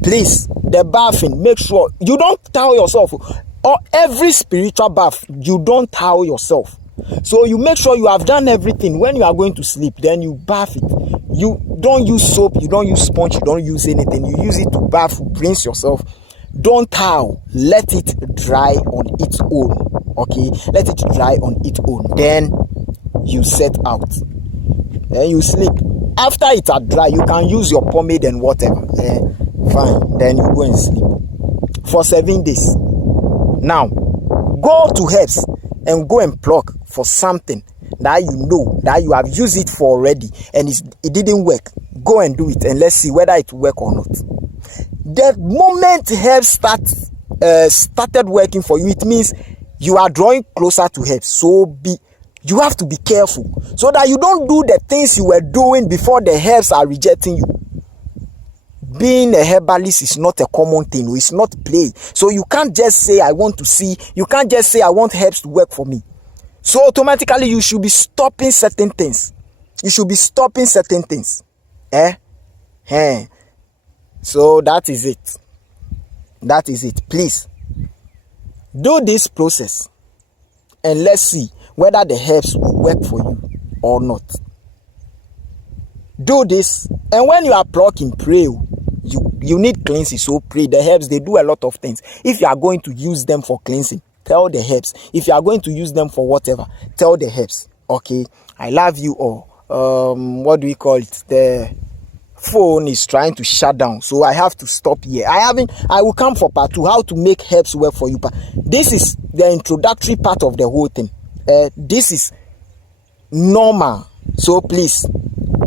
Please, the bathing, make sure you don't towel yourself. Or every spiritual bath, you don't towel yourself. So you make sure you have done everything. When you are going to sleep, then you bath it. You don't use soap, you don't use sponge, you don't use anything. You use it to bath, rinse yourself. Don't towel. Let it dry on its own. Okay, let it dry on its own. Then you set out. Then you sleep. After it are dry, you can use your pomade and whatever. Fine. Then you go and sleep for 7 days. Now, go to herbs and go and pluck for something that you know that you have used it for already and it didn't work. Go and do it and let's see whether it will work or not. The moment herbs started working for you, it means you are drawing closer to herbs. So you have to be careful so that you don't do the things you were doing before the herbs are rejecting you. Being a herbalist is not a common thing. It's not play. So you can't just say, I want to see. You can't just say, I want herbs to work for me. So automatically you should be stopping certain things. You should be stopping certain things. So that is it. That is it. Please do this process and let's see whether the herbs will work for you or not. Do this, and when you are plucking, pray. You need cleansing, so pray. The herbs, they do a lot of things. If you are going to use them for cleansing, tell the herbs. If you are going to use them for whatever, tell the herbs. Okay, I love you all. What do we call it? The phone is trying to shut down, so I have to stop here. I will come for part 2, how to make herbs work for you. This is the introductory part of the whole thing. This is normal, so please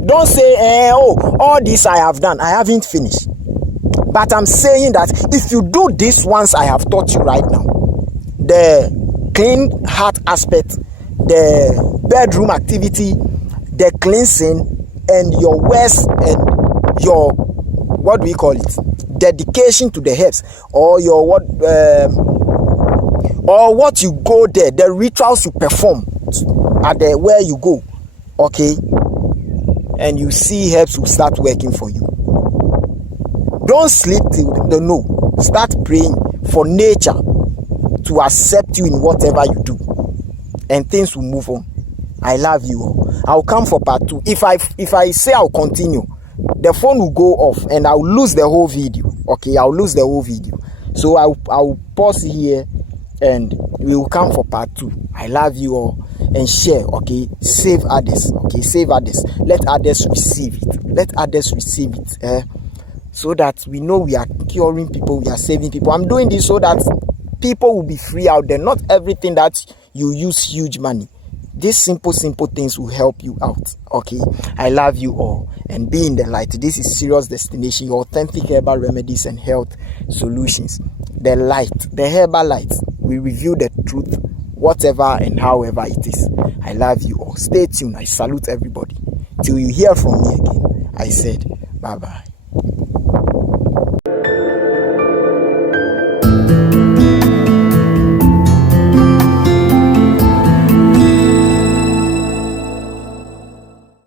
don't say, all this I have done. I haven't finished. But I'm saying that if you do this once I have taught you right now, the clean heart aspect, the bedroom activity, the cleansing, and your words and your, what do we call it, dedication to the herbs, or your what you go there, the rituals you perform at the where you go, okay, and you see herbs will start working for you. Don't sleep till no. Start praying for nature to accept you in whatever you do, and things will move on. I love you all. I'll come for part 2. If I say I'll continue, the phone will go off and I'll lose the whole video. Okay, I'll lose the whole video. So I'll pause here and we will come for part 2. I love you all, and share. Okay, save others. Okay, save others. Let others receive it. Let others receive it. So that we know we are curing people, we are saving people. I'm doing this so that people will be free out there. Not everything that you use huge money. These simple things will help you out. Okay, I love you all, and be in the light. This is SIRIUS Destination, your authentic herbal remedies and health solutions. The light, the herbal light. We review the truth, whatever and however it is. I love you all. Stay tuned. I salute everybody. Till you hear from me again. I said bye bye.